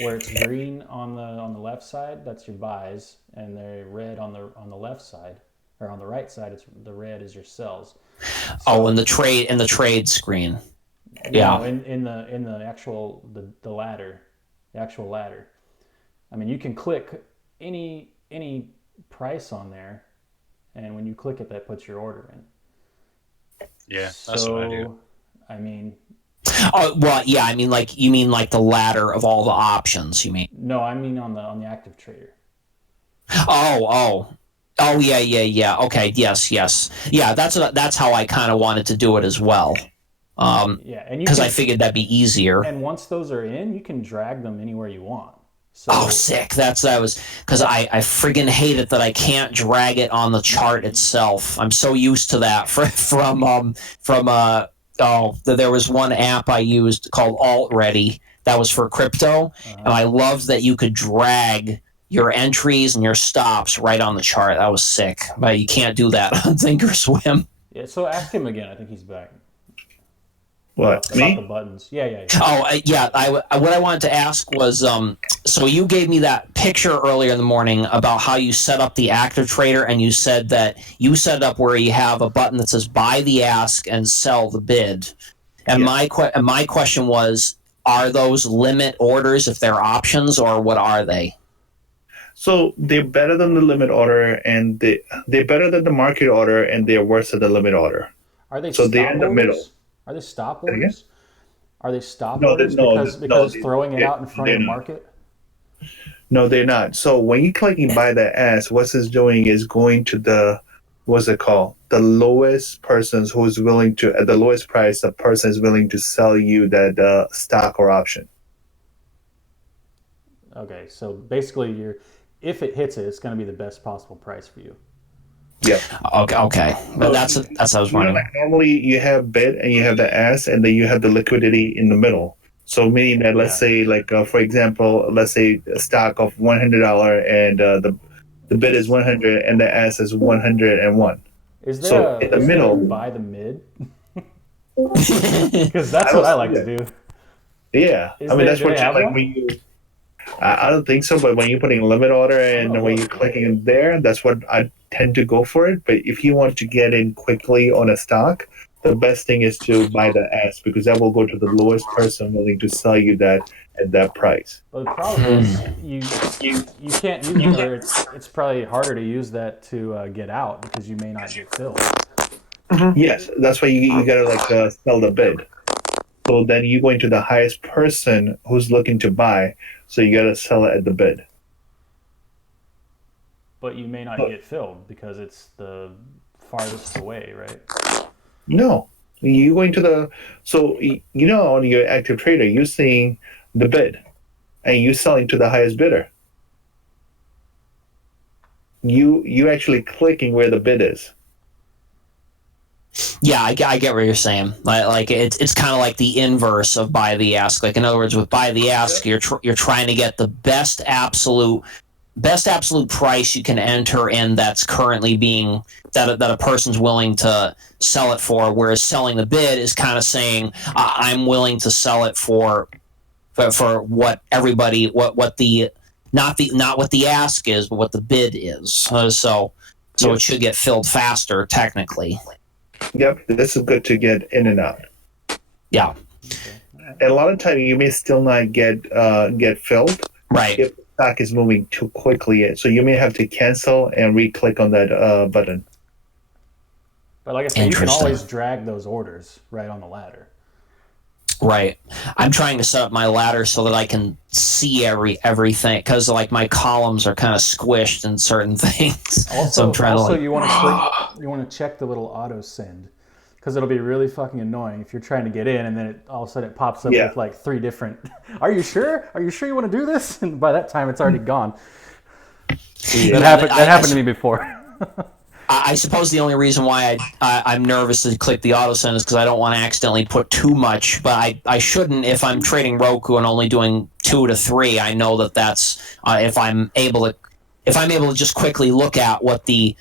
where it's green on the left side, that's your buys, and they're red on the left side, or on the right side, it's the red is your sells. So, in the trade screen. Yeah. In the actual the ladder, the actual ladder. I mean, you can click any price on there, and when you click it, that puts your order in. Yeah, that's what I do. I mean. Oh well, yeah. I mean, like you mean like the ladder of all the options. You mean? No, I mean on the Active Trader. Oh, yeah. Okay, yes. Yeah, that's how I kind of wanted to do it as well. And because I figured that'd be easier. And once those are in, you can drag them anywhere you want. So, sick! Because I friggin' hate it that I can't drag it on the chart itself. I'm so used to that there was one app I used called AltReady that was for crypto, and I loved that you could drag your entries and your stops right on the chart. That was sick, but you can't do that on Thinkorswim. Yeah, so ask him again. I think he's back. What, me? About the buttons. Yeah. What I wanted to ask was, so you gave me that picture earlier in the morning about how you set up the Active Trader, and you said that you set it up where you have a button that says buy the ask and sell the bid. And my question was, are those limit orders if they're options, or what are they? So they're better than the limit order, and they're better than the market order, and they're worse than the limit order. Are they? So they're in the middle. Are they stop orders? Are they stop No, orders because it's throwing it out in front of they're the not. market? No, they're not. So when you're clicking buy the ask, what it's doing is going to the, what's it called? The lowest persons who's willing to, at the lowest price, the person is willing to sell you that stock or option. Okay, so basically, if it hits it, it's going to be the best possible price for you. Yep. Okay. But that's what I was wondering. Like normally you have bid and you have the ask, and then you have the liquidity in the middle. So meaning that, let's say, like for example, let's say a stock of $100 and the bid is 100 and the ask is 101. Is there So in the middle, buy the mid? Because that's what I like to do. Yeah, I mean that's what you like when you. I don't think so, but when you're putting a limit order and when you're clicking there, that's what I tend to go for it. But if you want to get in quickly on a stock, the best thing is to buy the ask, because that will go to the lowest person willing to sell you that at that price. But the problem is you can't use it, or it's probably harder to use that to get out because you may not get filled. Yes, that's why you gotta like sell the bid. So then you go into the highest person who's looking to buy. So you gotta sell it at the bid. But you may not get filled because it's the farthest away, right? No, you go into the, so on your active trader, you're seeing the bid, and you selling to the highest bidder. You actually clicking where the bid is. Yeah, I get what you're saying. Like it's kind of like the inverse of buy the ask. Like in other words, with buy the ask, you're trying to get the best absolute price you can enter in that's currently being that a person's willing to sell it for. Whereas selling the bid is kind of saying I'm willing to sell it for what everybody what the not what the ask is, but what the bid is. So it should get filled faster technically. Yep, this is good to get in and out. Yeah. And a lot of time you may still not get filled. Right. If the stock is moving too quickly, so you may have to cancel and re-click on that button. But like I said, you can always drag those orders right on the ladder. Right. I'm trying to set up my ladder so that I can see everything, because like my columns are kind of squished in certain things. Also, so I'm trying you want to check the little auto send, because it'll be really fucking annoying if you're trying to get in and then all of a sudden it pops up with like 3 different. Are you sure? Are you sure you want to do this? And by that time it's already gone. That happened to me before. I suppose the only reason why I'm nervous to click the auto send is because I don't want to accidentally put too much, but I shouldn't. If I'm trading Roku and only doing 2 to 3, I know that's if I'm able to just quickly look at what the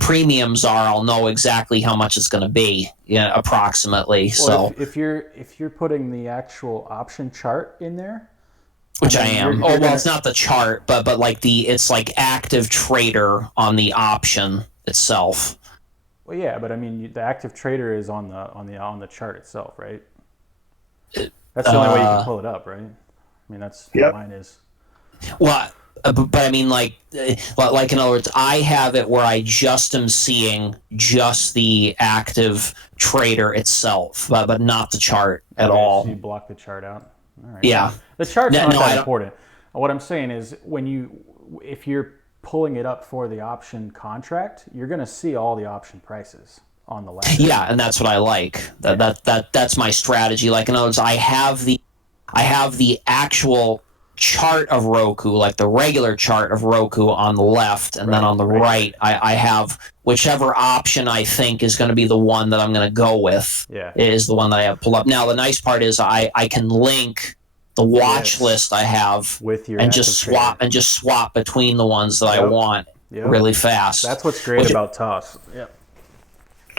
premiums are, I'll know exactly how much it's going to be, approximately. Well, so if you're putting the actual option chart in there, which I am. It's not the chart, but like it's like active trader on the option itself. Well, yeah, but I mean the active trader is on the chart itself, right? That's the only way you can pull it up, right? I mean that's how mine is. Well, but I mean like in other words, I have it where I just am seeing just the active trader itself, but not the chart at all. So you block the chart out. All right. Yeah. The chart's not that important. What I'm saying is if you're pulling it up for the option contract, you're going to see all the option prices on the ladder. Yeah, and that's what I like. That's my strategy. Like in other words, I have the actual chart of Roku, like the regular chart of Roku on the left, and then on the right, I have whichever option I think is going to be the one that I'm going to go with. Is the one that I have pulled up. Now the nice part is I can link the watch list I have with your and just swap between the ones that I want really fast. That's what's great about TOS.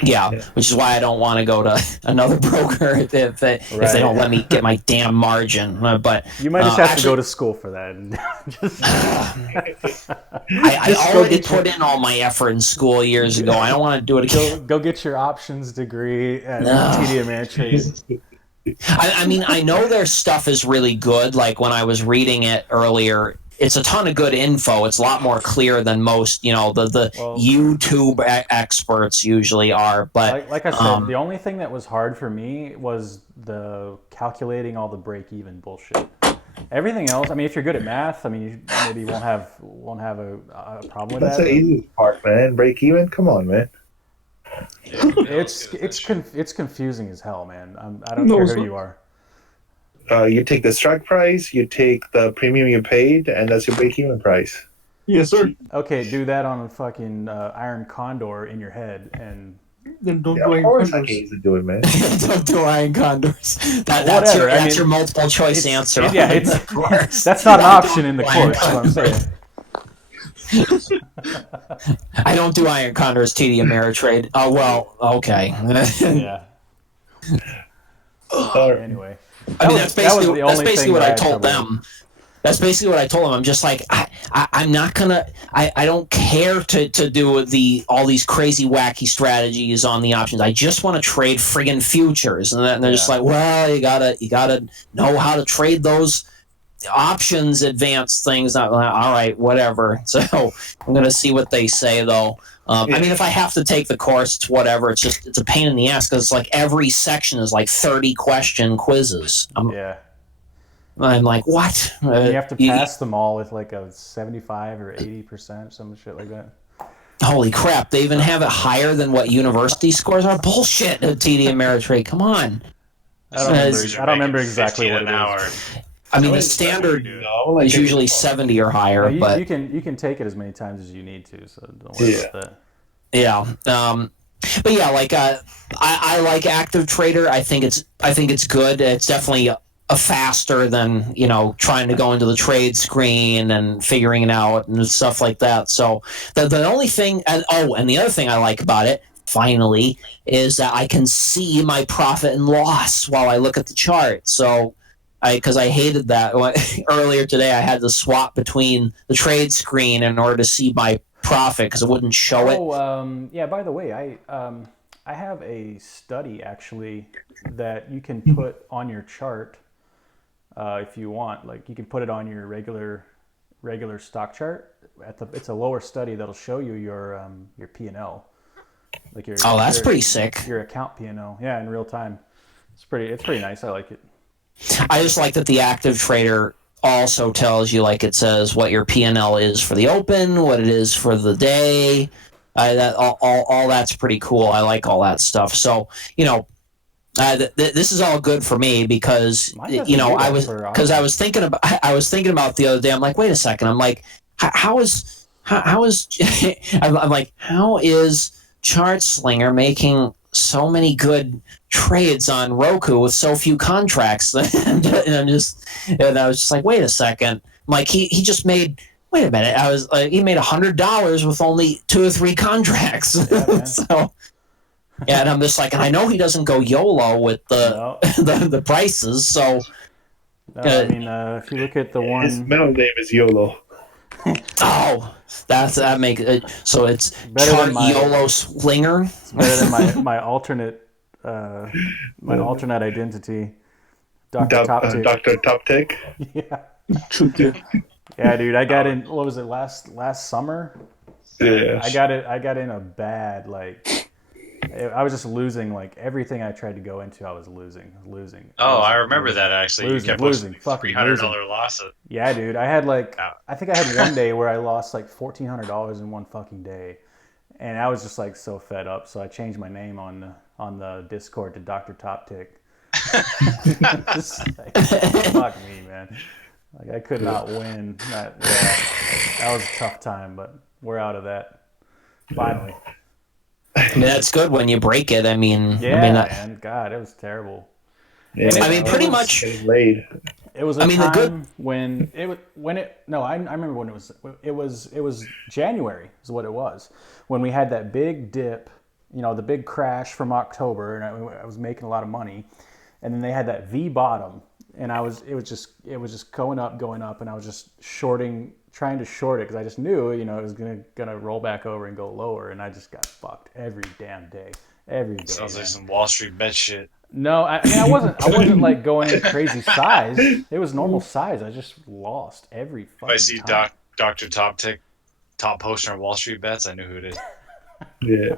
Yeah, which is why I don't want to go to another broker if they don't let me get my damn margin. But you might just have to go to school for that. And I already put in all my effort in school years ago. I don't want to do it again. Go get your options degree at TD Ameritrade. I mean, I know their stuff is really good. Like when I was reading it earlier, it's a ton of good info. It's a lot more clear than most, the Well, YouTube experts usually are. But like I said, the only thing that was hard for me was the calculating all the break-even bullshit. Everything else, I mean, if you're good at math, I mean, you maybe won't have a problem with That's that. the easiest part, man. Break even. Come on, man. It's confusing as hell, man. I don't care who you are. You take the strike price, you take the premium you paid, and that's your break-even price. Yes, sir. Okay, do that on a fucking Iron Condor in your head, and Then don't Yeah, do of Iron course I Condors. can easily do it, man. don't do iron condors. That's Whatever, I mean, your multiple choice answer. Yeah, that's not an option in the course. That's what I'm saying. I don't do iron condors, TD Ameritrade. Oh well, okay. Yeah. Anyway, I mean, that's basically what I told trouble them. That's basically what I told them. I'm just like, I'm not gonna. I don't care to do all these crazy wacky strategies on the options. I just want to trade friggin' futures, and they're just like, well, you gotta know how to trade those options, advanced things. All right, whatever. So I'm gonna see what they say though. I mean, if I have to take the course, it's whatever. It's a pain in the ass because it's like every section is like 30 question quizzes. I'm like, what? you have to pass them all with like a 75 or 80%, some shit like that. Holy crap! They even have it higher than what university scores are. Bullshit. TD Ameritrade. Come on. I don't remember exactly what it is. I mean, the standard is usually 70 or higher, but you can take it as many times as you need to, so don't worry about that. Yeah. But yeah, like I like Active Trader. I think it's good. It's definitely a faster than trying to go into the trade screen and figuring it out and stuff like that. So the only thing, and the other thing I like about it, finally, is that I can see my profit and loss while I look at the chart. So. Because I hated that earlier today, I had to swap between the trade screen in order to see my profit because it wouldn't show it. Yeah. By the way, I have a study actually that you can put on your chart if you want. Like you can put it on your regular stock chart. It's a lower study that'll show you your P&L. Like that's pretty sick. Your account P&L, yeah, in real time. It's pretty nice. I like it. I just like that the Active Trader also tells you, like it says, what your P&L is for the open, what it is for the day. All that's pretty cool. I like all that stuff. So this is all good for me because I was thinking about the other day. I'm like, wait a second. I'm like, how is I'm like, how is ChartSlinger making so many good trades on Roku with so few contracts? and I was just like, wait a second. I'm like, he just made. Wait a minute. I was like, he made $100 with only 2 or 3 contracts. Yeah, So, yeah, and I'm just like, and I know he doesn't go YOLO with the prices. So, I mean, if you look at the one, His middle name is YOLO. that makes it so it's better Chart than my YOLO Slinger. It's better than my alternate identity, Dr. Top Tick. Dr. Top Tick. Yeah. Truth, yeah. Yeah, dude. I got in. What was it last summer? Yeah. I got in a bad I was just losing like everything I tried to go into. I was losing. Oh, I remember that actually. Losing, you kept losing, posting $300 losses. Yeah, dude. I had I think I had one day where I lost like $1,400 in one fucking day, and I was just like so fed up. So I changed my name on the Discord to Dr. Top Tick. Just like, fuck me, man. Like I could not win. That was a tough time, but we're out of that finally. I mean, that's good when you break it. I mean, man. God, it was terrible. Yeah, I mean, pretty much. Getting laid. It was a time when I remember when it was January is what it was when we had that big dip, the big crash from October, and I was making a lot of money, and then they had that V bottom, and it was just going up, and I was just trying to short it because I just knew it was gonna roll back over and go lower, and I just got fucked every damn day. Every day. Sounds like some Wall Street bet shit. No, I mean, I wasn't like going in crazy size. It was normal size. I just lost every If I fucking see time. Dr. Top poster on Wall Street Bets, I knew who it is. Yeah.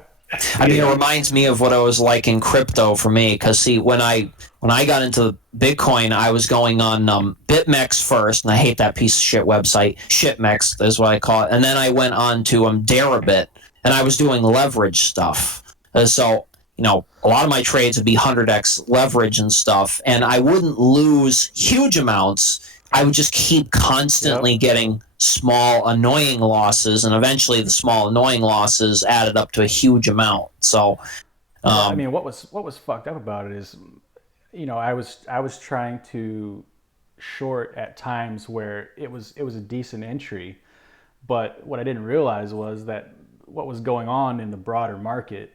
I mean, it Yeah. reminds me of what I was like in crypto for me. Because see, when I got into Bitcoin, I was going on BitMEX first, and I hate that piece of shit website. Shitmex is what I call it. And then I went on to Deribit, and I was doing leverage stuff. So a lot of my trades would be 100x leverage and stuff, and I wouldn't lose huge amounts. I would just keep constantly getting small annoying losses, and eventually the small annoying losses added up to a huge amount. So I mean, what was fucked up about it is, I was trying to short at times where it was a decent entry, but what I didn't realize was that what was going on in the broader market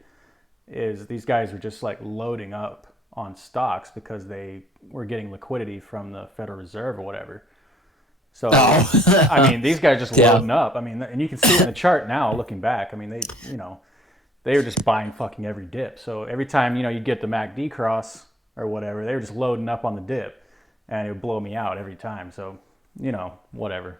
is these guys were just like loading up on stocks because they were getting liquidity from the Federal Reserve or whatever. So, I mean, these guys just Yeah. loading up. I mean, and you can see it in the chart now, looking back. I mean, they were just buying fucking every dip. So every time, you get the MACD cross or whatever, they were just loading up on the dip, and it would blow me out every time. So, whatever.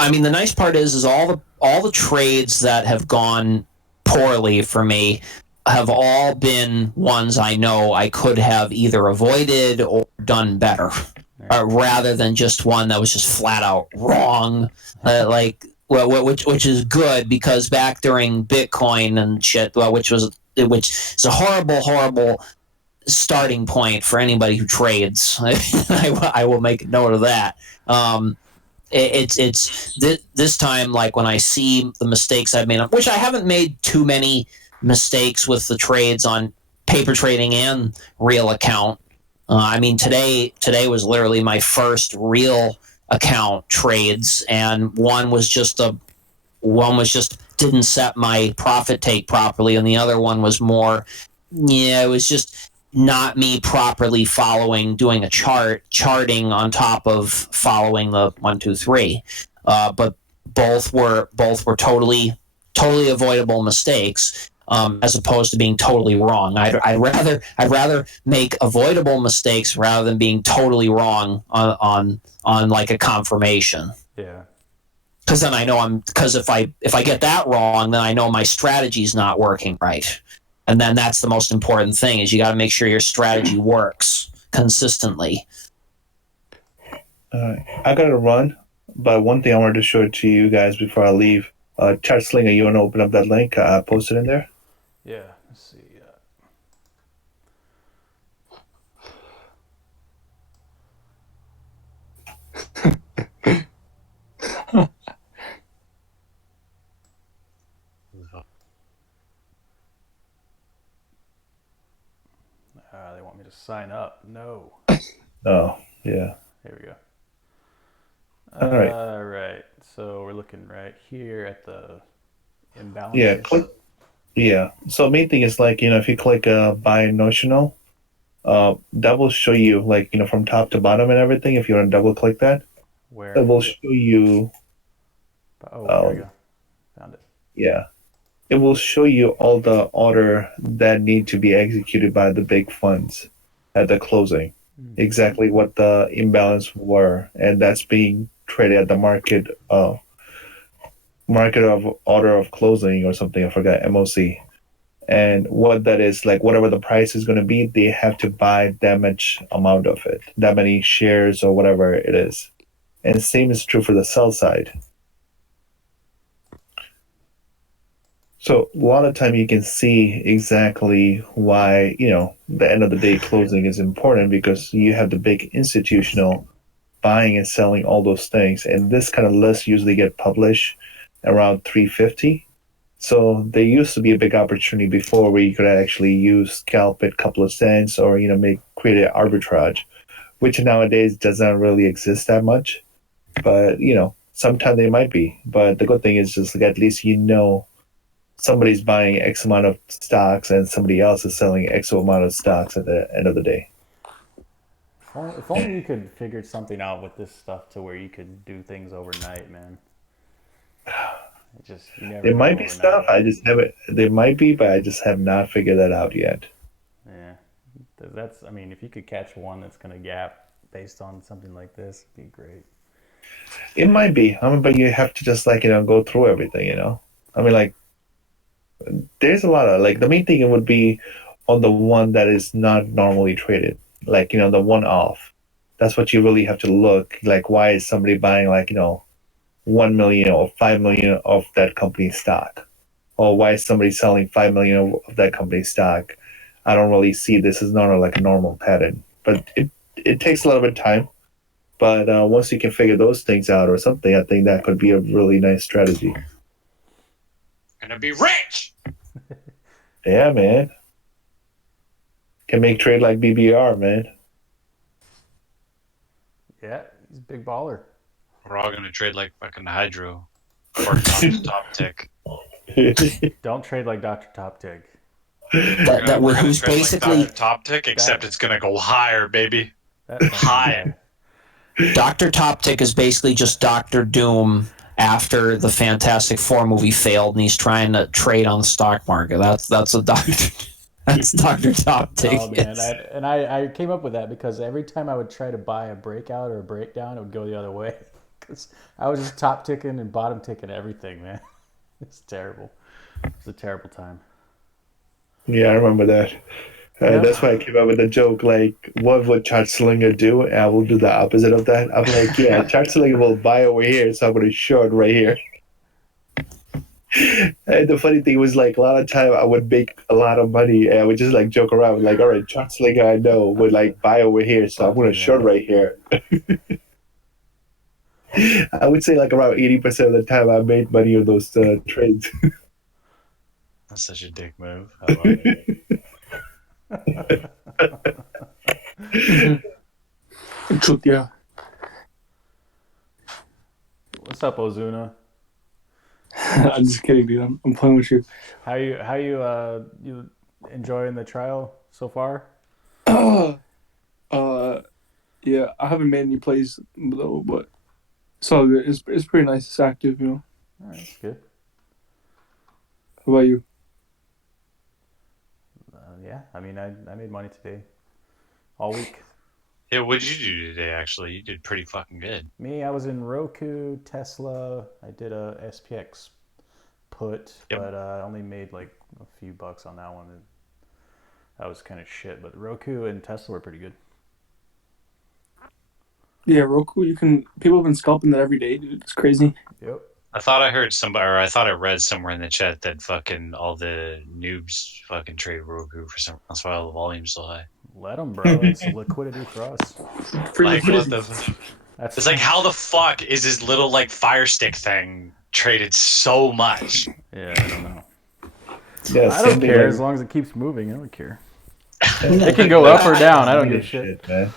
I mean, the nice part is all the trades that have gone poorly for me have all been ones I know I could have either avoided or done better, rather than just one that was just flat out wrong. Which is good, because back during Bitcoin and shit, which is a horrible starting point for anybody who trades. I will make a note of that. It's this time, like when I see the mistakes I've made, which I haven't made too many mistakes with the trades on paper trading and real account. I mean, today was literally my first real account trades, and one was just didn't set my profit take properly, and the other one was more, it was just not me properly doing a charting on top of following the 1, 2, 3. But both were totally avoidable mistakes, as opposed to being totally wrong. I'd rather make avoidable mistakes rather than being totally wrong on like a confirmation. Yeah. Because then I know because if I get that wrong, then I know my strategy's not working right. And then that's the most important thing, is you got to make sure your strategy works consistently. I gotta run, but one thing I wanted to show to you guys before I leave. Chat Slinger, you want to open up that link? I posted in there. Yeah. Let's see. They want me to sign up. No. Oh, yeah. Here we go. All right. All right. So we're looking right here at the imbalances. Yeah, click. Yeah. So main thing is, like, if you click buy notional, that will show you, like, from top to bottom and everything. If you want to double click that, Where? it will show you. Oh, there we go. Found it. Yeah. It will show you all the order that need to be executed by the big funds at the closing. Exactly what the imbalance were, and that's being traded at the market of order of closing or something. I forgot, MOC. And what that is, like, whatever the price is going to be, they have to buy that much amount of it, that many shares or whatever it is. And the same is true for the sell side. So a lot of time you can see exactly why, the end of the day closing is important, because you have the big institutional buying and selling all those things. And this kind of list usually get published around 350. So there used to be a big opportunity before where you could actually use scalp at a couple of cents, or, create an arbitrage, which nowadays doesn't really exist that much. But, sometimes they might be. But the good thing is just, like, at least somebody's buying X amount of stocks and somebody else is selling X amount of stocks at the end of the day. If only you could figure something out with this stuff to where you could do things overnight, man. There might be stuff I just haven't. There might be, but I just have not figured that out yet. Yeah, That's, I mean, if you could catch one that's going to gap based on something like this, it'd be great. It might be. I mean, but you have to just go through everything. I mean, there's a lot of the main thing would be on the one that is not normally traded, the one off. That's what you really have to look like. Why is somebody buying 1 million or 5 million of that company's stock, or why is somebody selling 5 million of that company's stock? I don't really see this as not a normal pattern, but it takes a little bit of time. But once you can figure those things out or something, I think that could be a really nice strategy. Gonna be rich. Yeah, man. Can make trade like BBR, man. Yeah, he's a big baller. We're all gonna trade like fucking Hydro or top tick. Don't trade like Dr. Top Tick. Who's basically like top tick, except it's gonna go higher, baby. Higher. Dr. Top Tick is basically just Doctor Doom after the Fantastic Four movie failed, and he's trying to trade on the stock market. That's a Doctor. That's Dr. Top Tick. Oh man, I came up with that because every time I would try to buy a breakout or a breakdown, it would go the other way. Because I was just top ticking and bottom ticking everything, man. It's terrible. It's a terrible time. Yeah, I remember that. That's why I came up with the joke, what would Chart Slinger do? And I will do the opposite of that. I'm like, yeah, Chart Slinger will buy over here, so I'm going to short right here. And the funny thing was, a lot of time I would make a lot of money, and I would just, joke around, all right, Chart Slinger I know would, buy over here, so I'm going to short right here. I would say, around 80% of the time I made money on those trades. That's such a dick move. I love it. Truth, yeah. What's up, Ozuna? I'm just kidding, dude. I'm playing with you. How you enjoying the trial so far? Yeah, I haven't made any plays though, but so it's pretty nice. It's active, All right, that's good. How about you? Yeah, I mean, I made money today, all week. Yeah, what did you do today? Actually, you did pretty fucking good. Me, I was in Roku, Tesla. I did a SPX put, but I only made a few bucks on that one. And that was kind of shit. But Roku and Tesla were pretty good. Yeah, Roku. People have been scalping that every day, dude. It's crazy. Yep. I thought I heard somebody, or I thought I read somewhere in the chat that fucking all the noobs fucking trade Roku for some. That's why all the volume's so high. Let them, bro. It's liquidity for us. What the? It's how the fuck is this little Fire Stick thing traded so much? Yeah, I don't know. Yeah, I don't care as long as it keeps moving. I don't care. It can go up or down. I don't give a shit, man.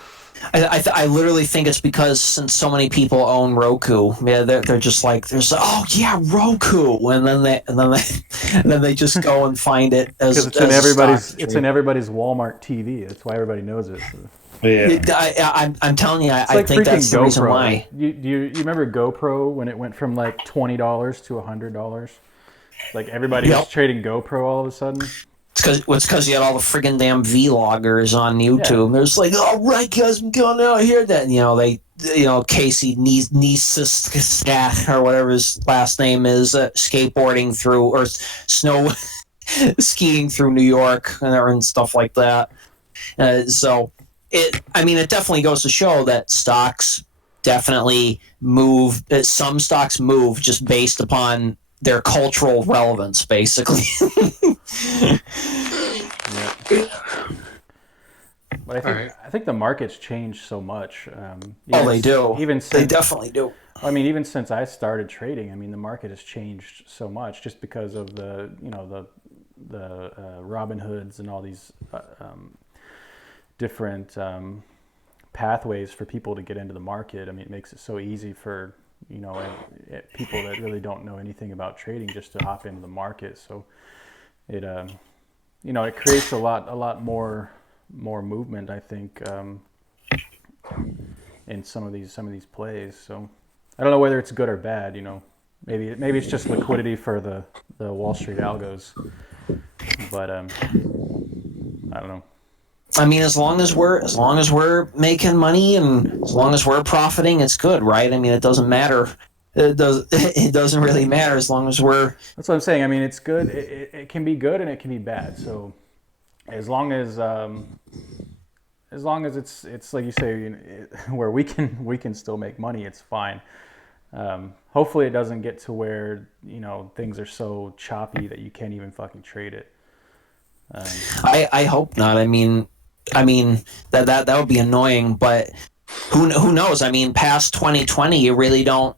I literally think it's because since so many people own Roku, yeah, they're just oh yeah, Roku, and then they just go and find it because it's in everybody's Walmart TV. That's why everybody knows it. So. Yeah, I'm telling you, I think that's the reason why. You remember GoPro when it went from $20 to $100? Everybody was trading GoPro all of a sudden. It's because you had all the friggin' damn vloggers on YouTube. Yeah. They're all right, guys, I'm going out here. That Casey Neistat or whatever his last name is, skateboarding through or snow skiing through New York and stuff like that. So it definitely goes to show that stocks definitely move. Some stocks move just based upon their cultural relevance, basically. But I think the market's changed so much. They do. They definitely do. I mean, even since I started trading, the market has changed so much just because of the Robin Hoods and all these different pathways for people to get into the market. It makes it so easy for people that really don't know anything about trading just to hop into the market. So it it creates a lot more movement, I think, in some of these plays. So I don't know whether it's good or bad. Maybe it's just liquidity for the Wall Street algos, but I don't know. I mean, as long as we're making money and as long as we're profiting, it's good, right? I mean, it doesn't matter. It doesn't really matter as long as we're. That's what I'm saying. I mean, it's good. It can be good and it can be bad. So as long as it's like you say, where we can still make money, it's fine. Hopefully, it doesn't get to where things are so choppy that you can't even fucking trade it. I hope not. I mean that would be annoying, but who knows? I mean, past 2020, you really don't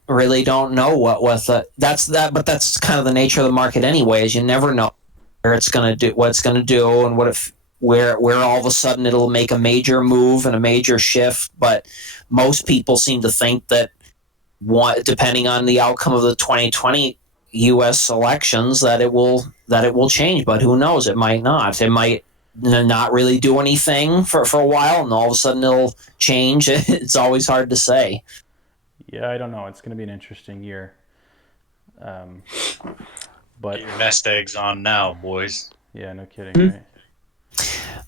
know but that's kind of the nature of the market, anyways. You never know where it's gonna do, what it's gonna do, and where all of a sudden it'll make a major move and a major shift. But most people seem to think that depending on the outcome of the 2020 U.S. elections, that it will change. But who knows? It might not. It might not really do anything for a while, and all of a sudden it'll change. It's always hard to say. Yeah, I don't know. It's going to be an interesting year. But Get your nest eggs on now, boys. Yeah, no kidding. Right?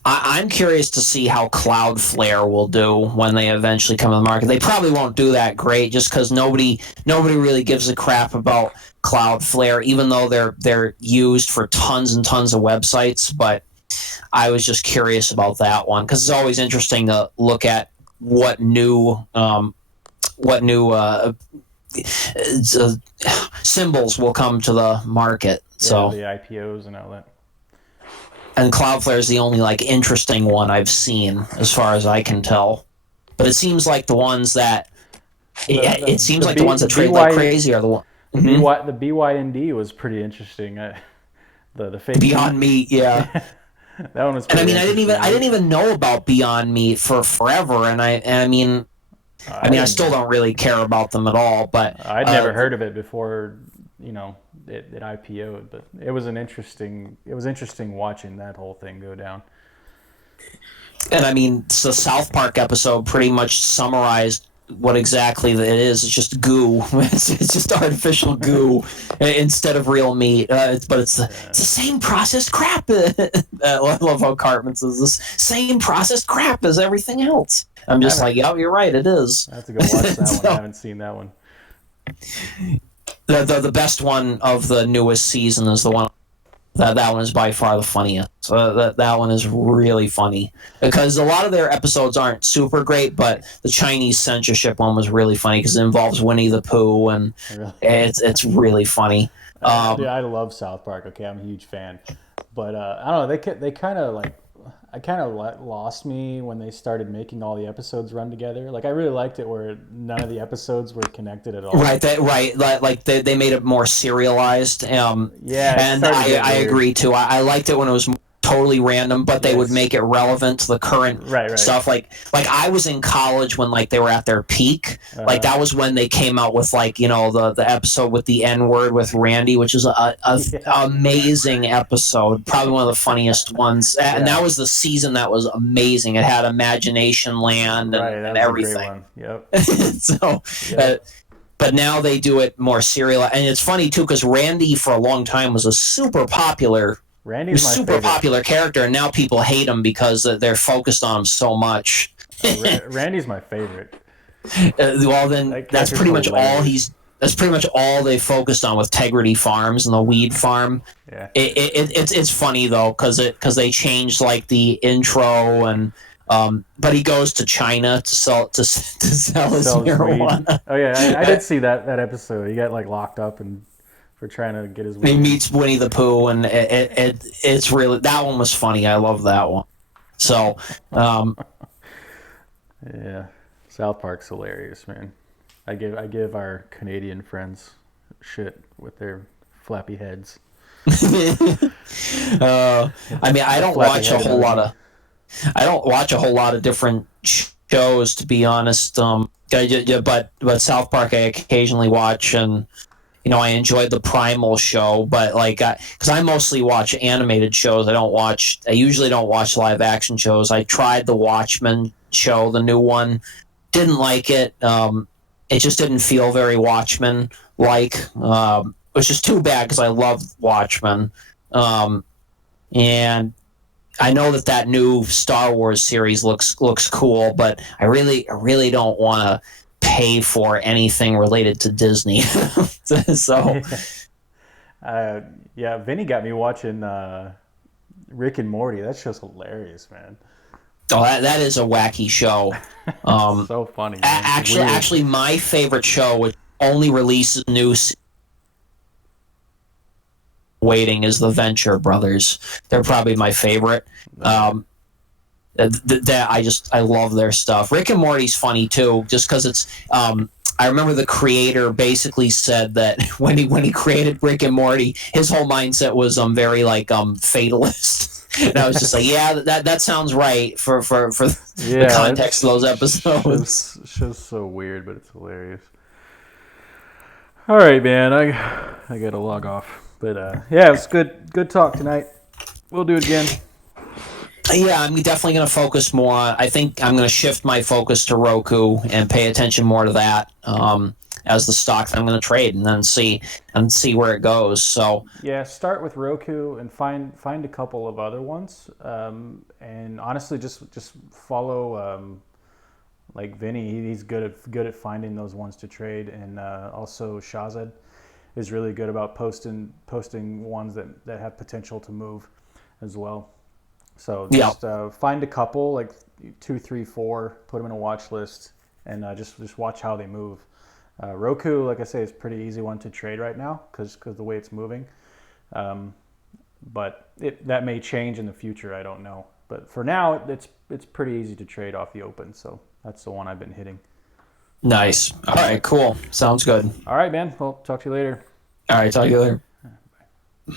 I'm curious to see how Cloudflare will do when they eventually come to the market. They probably won't do that great, just because nobody really gives a crap about Cloudflare, even though they're used for tons and tons of websites. But I was just curious about that one because it's always interesting to look at what new symbols will come to the market. Yeah, so the IPOs and all that. And Cloudflare is the only interesting one I've seen, as far as I can tell. But it seems like the ones that the ones that trade like crazy are the ones. Mm-hmm. The BYND was pretty interesting. The fake Beyond Meat, yeah. That one was. And I mean, I didn't even know about Beyond Meat for forever, and I still don't really care about them at all. But I'd never heard of it before. It IPO'd, but it was interesting watching that whole thing go down. And I mean, the South Park episode pretty much summarized what exactly it is. It's just goo. It's just artificial goo instead of real meat. But it's the same processed crap. I love how Cartman says this. Same processed crap as everything else. I'm just like, yeah, you're right. It is. I have to go watch that one. I haven't seen that one. The best one of the newest season is the one that one is by far the funniest. So that one is really funny because a lot of their episodes aren't super great, but the Chinese censorship one was really funny because it involves Winnie the Pooh and it's really funny. Dude, I love South Park. Okay, I'm a huge fan, but I don't know. They kind of lost me when they started making all the episodes run together. Like I really liked it where none of the episodes were connected at all. Right. Like they made it more serialized. Yeah. And I agree too. I liked it when it was totally random, but they would make it relevant to the current stuff. Like I was in college when they were at their peak. Like that was when they came out with the episode with the N-word with Randy, which is a amazing episode, probably one of the funniest ones. And that was the season that was amazing. It had Imagination Land and everything. Yep. So. But now they do it more serial, and it's funny too because Randy for a long time was a super popular. Randy's my super favorite. Popular character, and now people hate him because they're focused on him so much. Randy's my favorite. Well, then that's pretty much all That's pretty much all they focused on with Tegrity Farms and the weed farm. Yeah. It's funny though because they changed the intro and. But he goes to China to sell his marijuana. Weed. Oh yeah, I did see that episode. He got locked up and. For trying to get his. He meets Winnie the Pooh, and it's really that one was funny. I love that one. So, yeah, South Park's hilarious, man. I give our Canadian friends shit with their flappy heads. I don't watch a whole lot of different shows, to be honest. But South Park I occasionally watch and. I enjoyed the Primal show, but because I mostly watch animated shows. I usually don't watch live action shows. I tried the Watchmen show, the new one. Didn't like it. It just didn't feel very Watchmen-like. Which is too bad because I love Watchmen. And I know that new Star Wars series looks cool, but I really don't want to pay for anything related to Disney. So Yeah, Vinny got me watching Rick and Morty. That show's hilarious, man. oh, that is a wacky show. So funny. Man. Actually, my favorite show, which only releases new waiting, is the Venture Brothers. They're probably my favorite. I love their stuff. Rick and Morty's funny too, just because it's. I remember the creator basically said that when he created Rick and Morty, his whole mindset was very like fatalist. And I was just like, yeah, that sounds right for the context of those episodes. Show's so weird, but it's hilarious. All right, man. I gotta log off. But yeah, it was good talk tonight. We'll do it again. Yeah, I'm definitely going to focus more on. I think I'm going to shift my focus to Roku and pay attention more to that as the stock that I'm going to trade, and then see where it goes. So yeah, start with Roku and find a couple of other ones, and honestly, just follow like Vinny. He's good at finding those ones to trade, and also Shazad is really good about posting ones that have potential to move as well. So just find a couple, like 2, 3, 4, put them in a watch list, and just watch how they move. Roku, like I say, is a pretty easy one to trade right now because the way it's moving. But that may change in the future. I don't know. But for now, it's pretty easy to trade off the open. So that's the one I've been hitting. Nice. All right, cool. Sounds good. All right, man. Well, talk to you later. All right, talk to you later. Bye.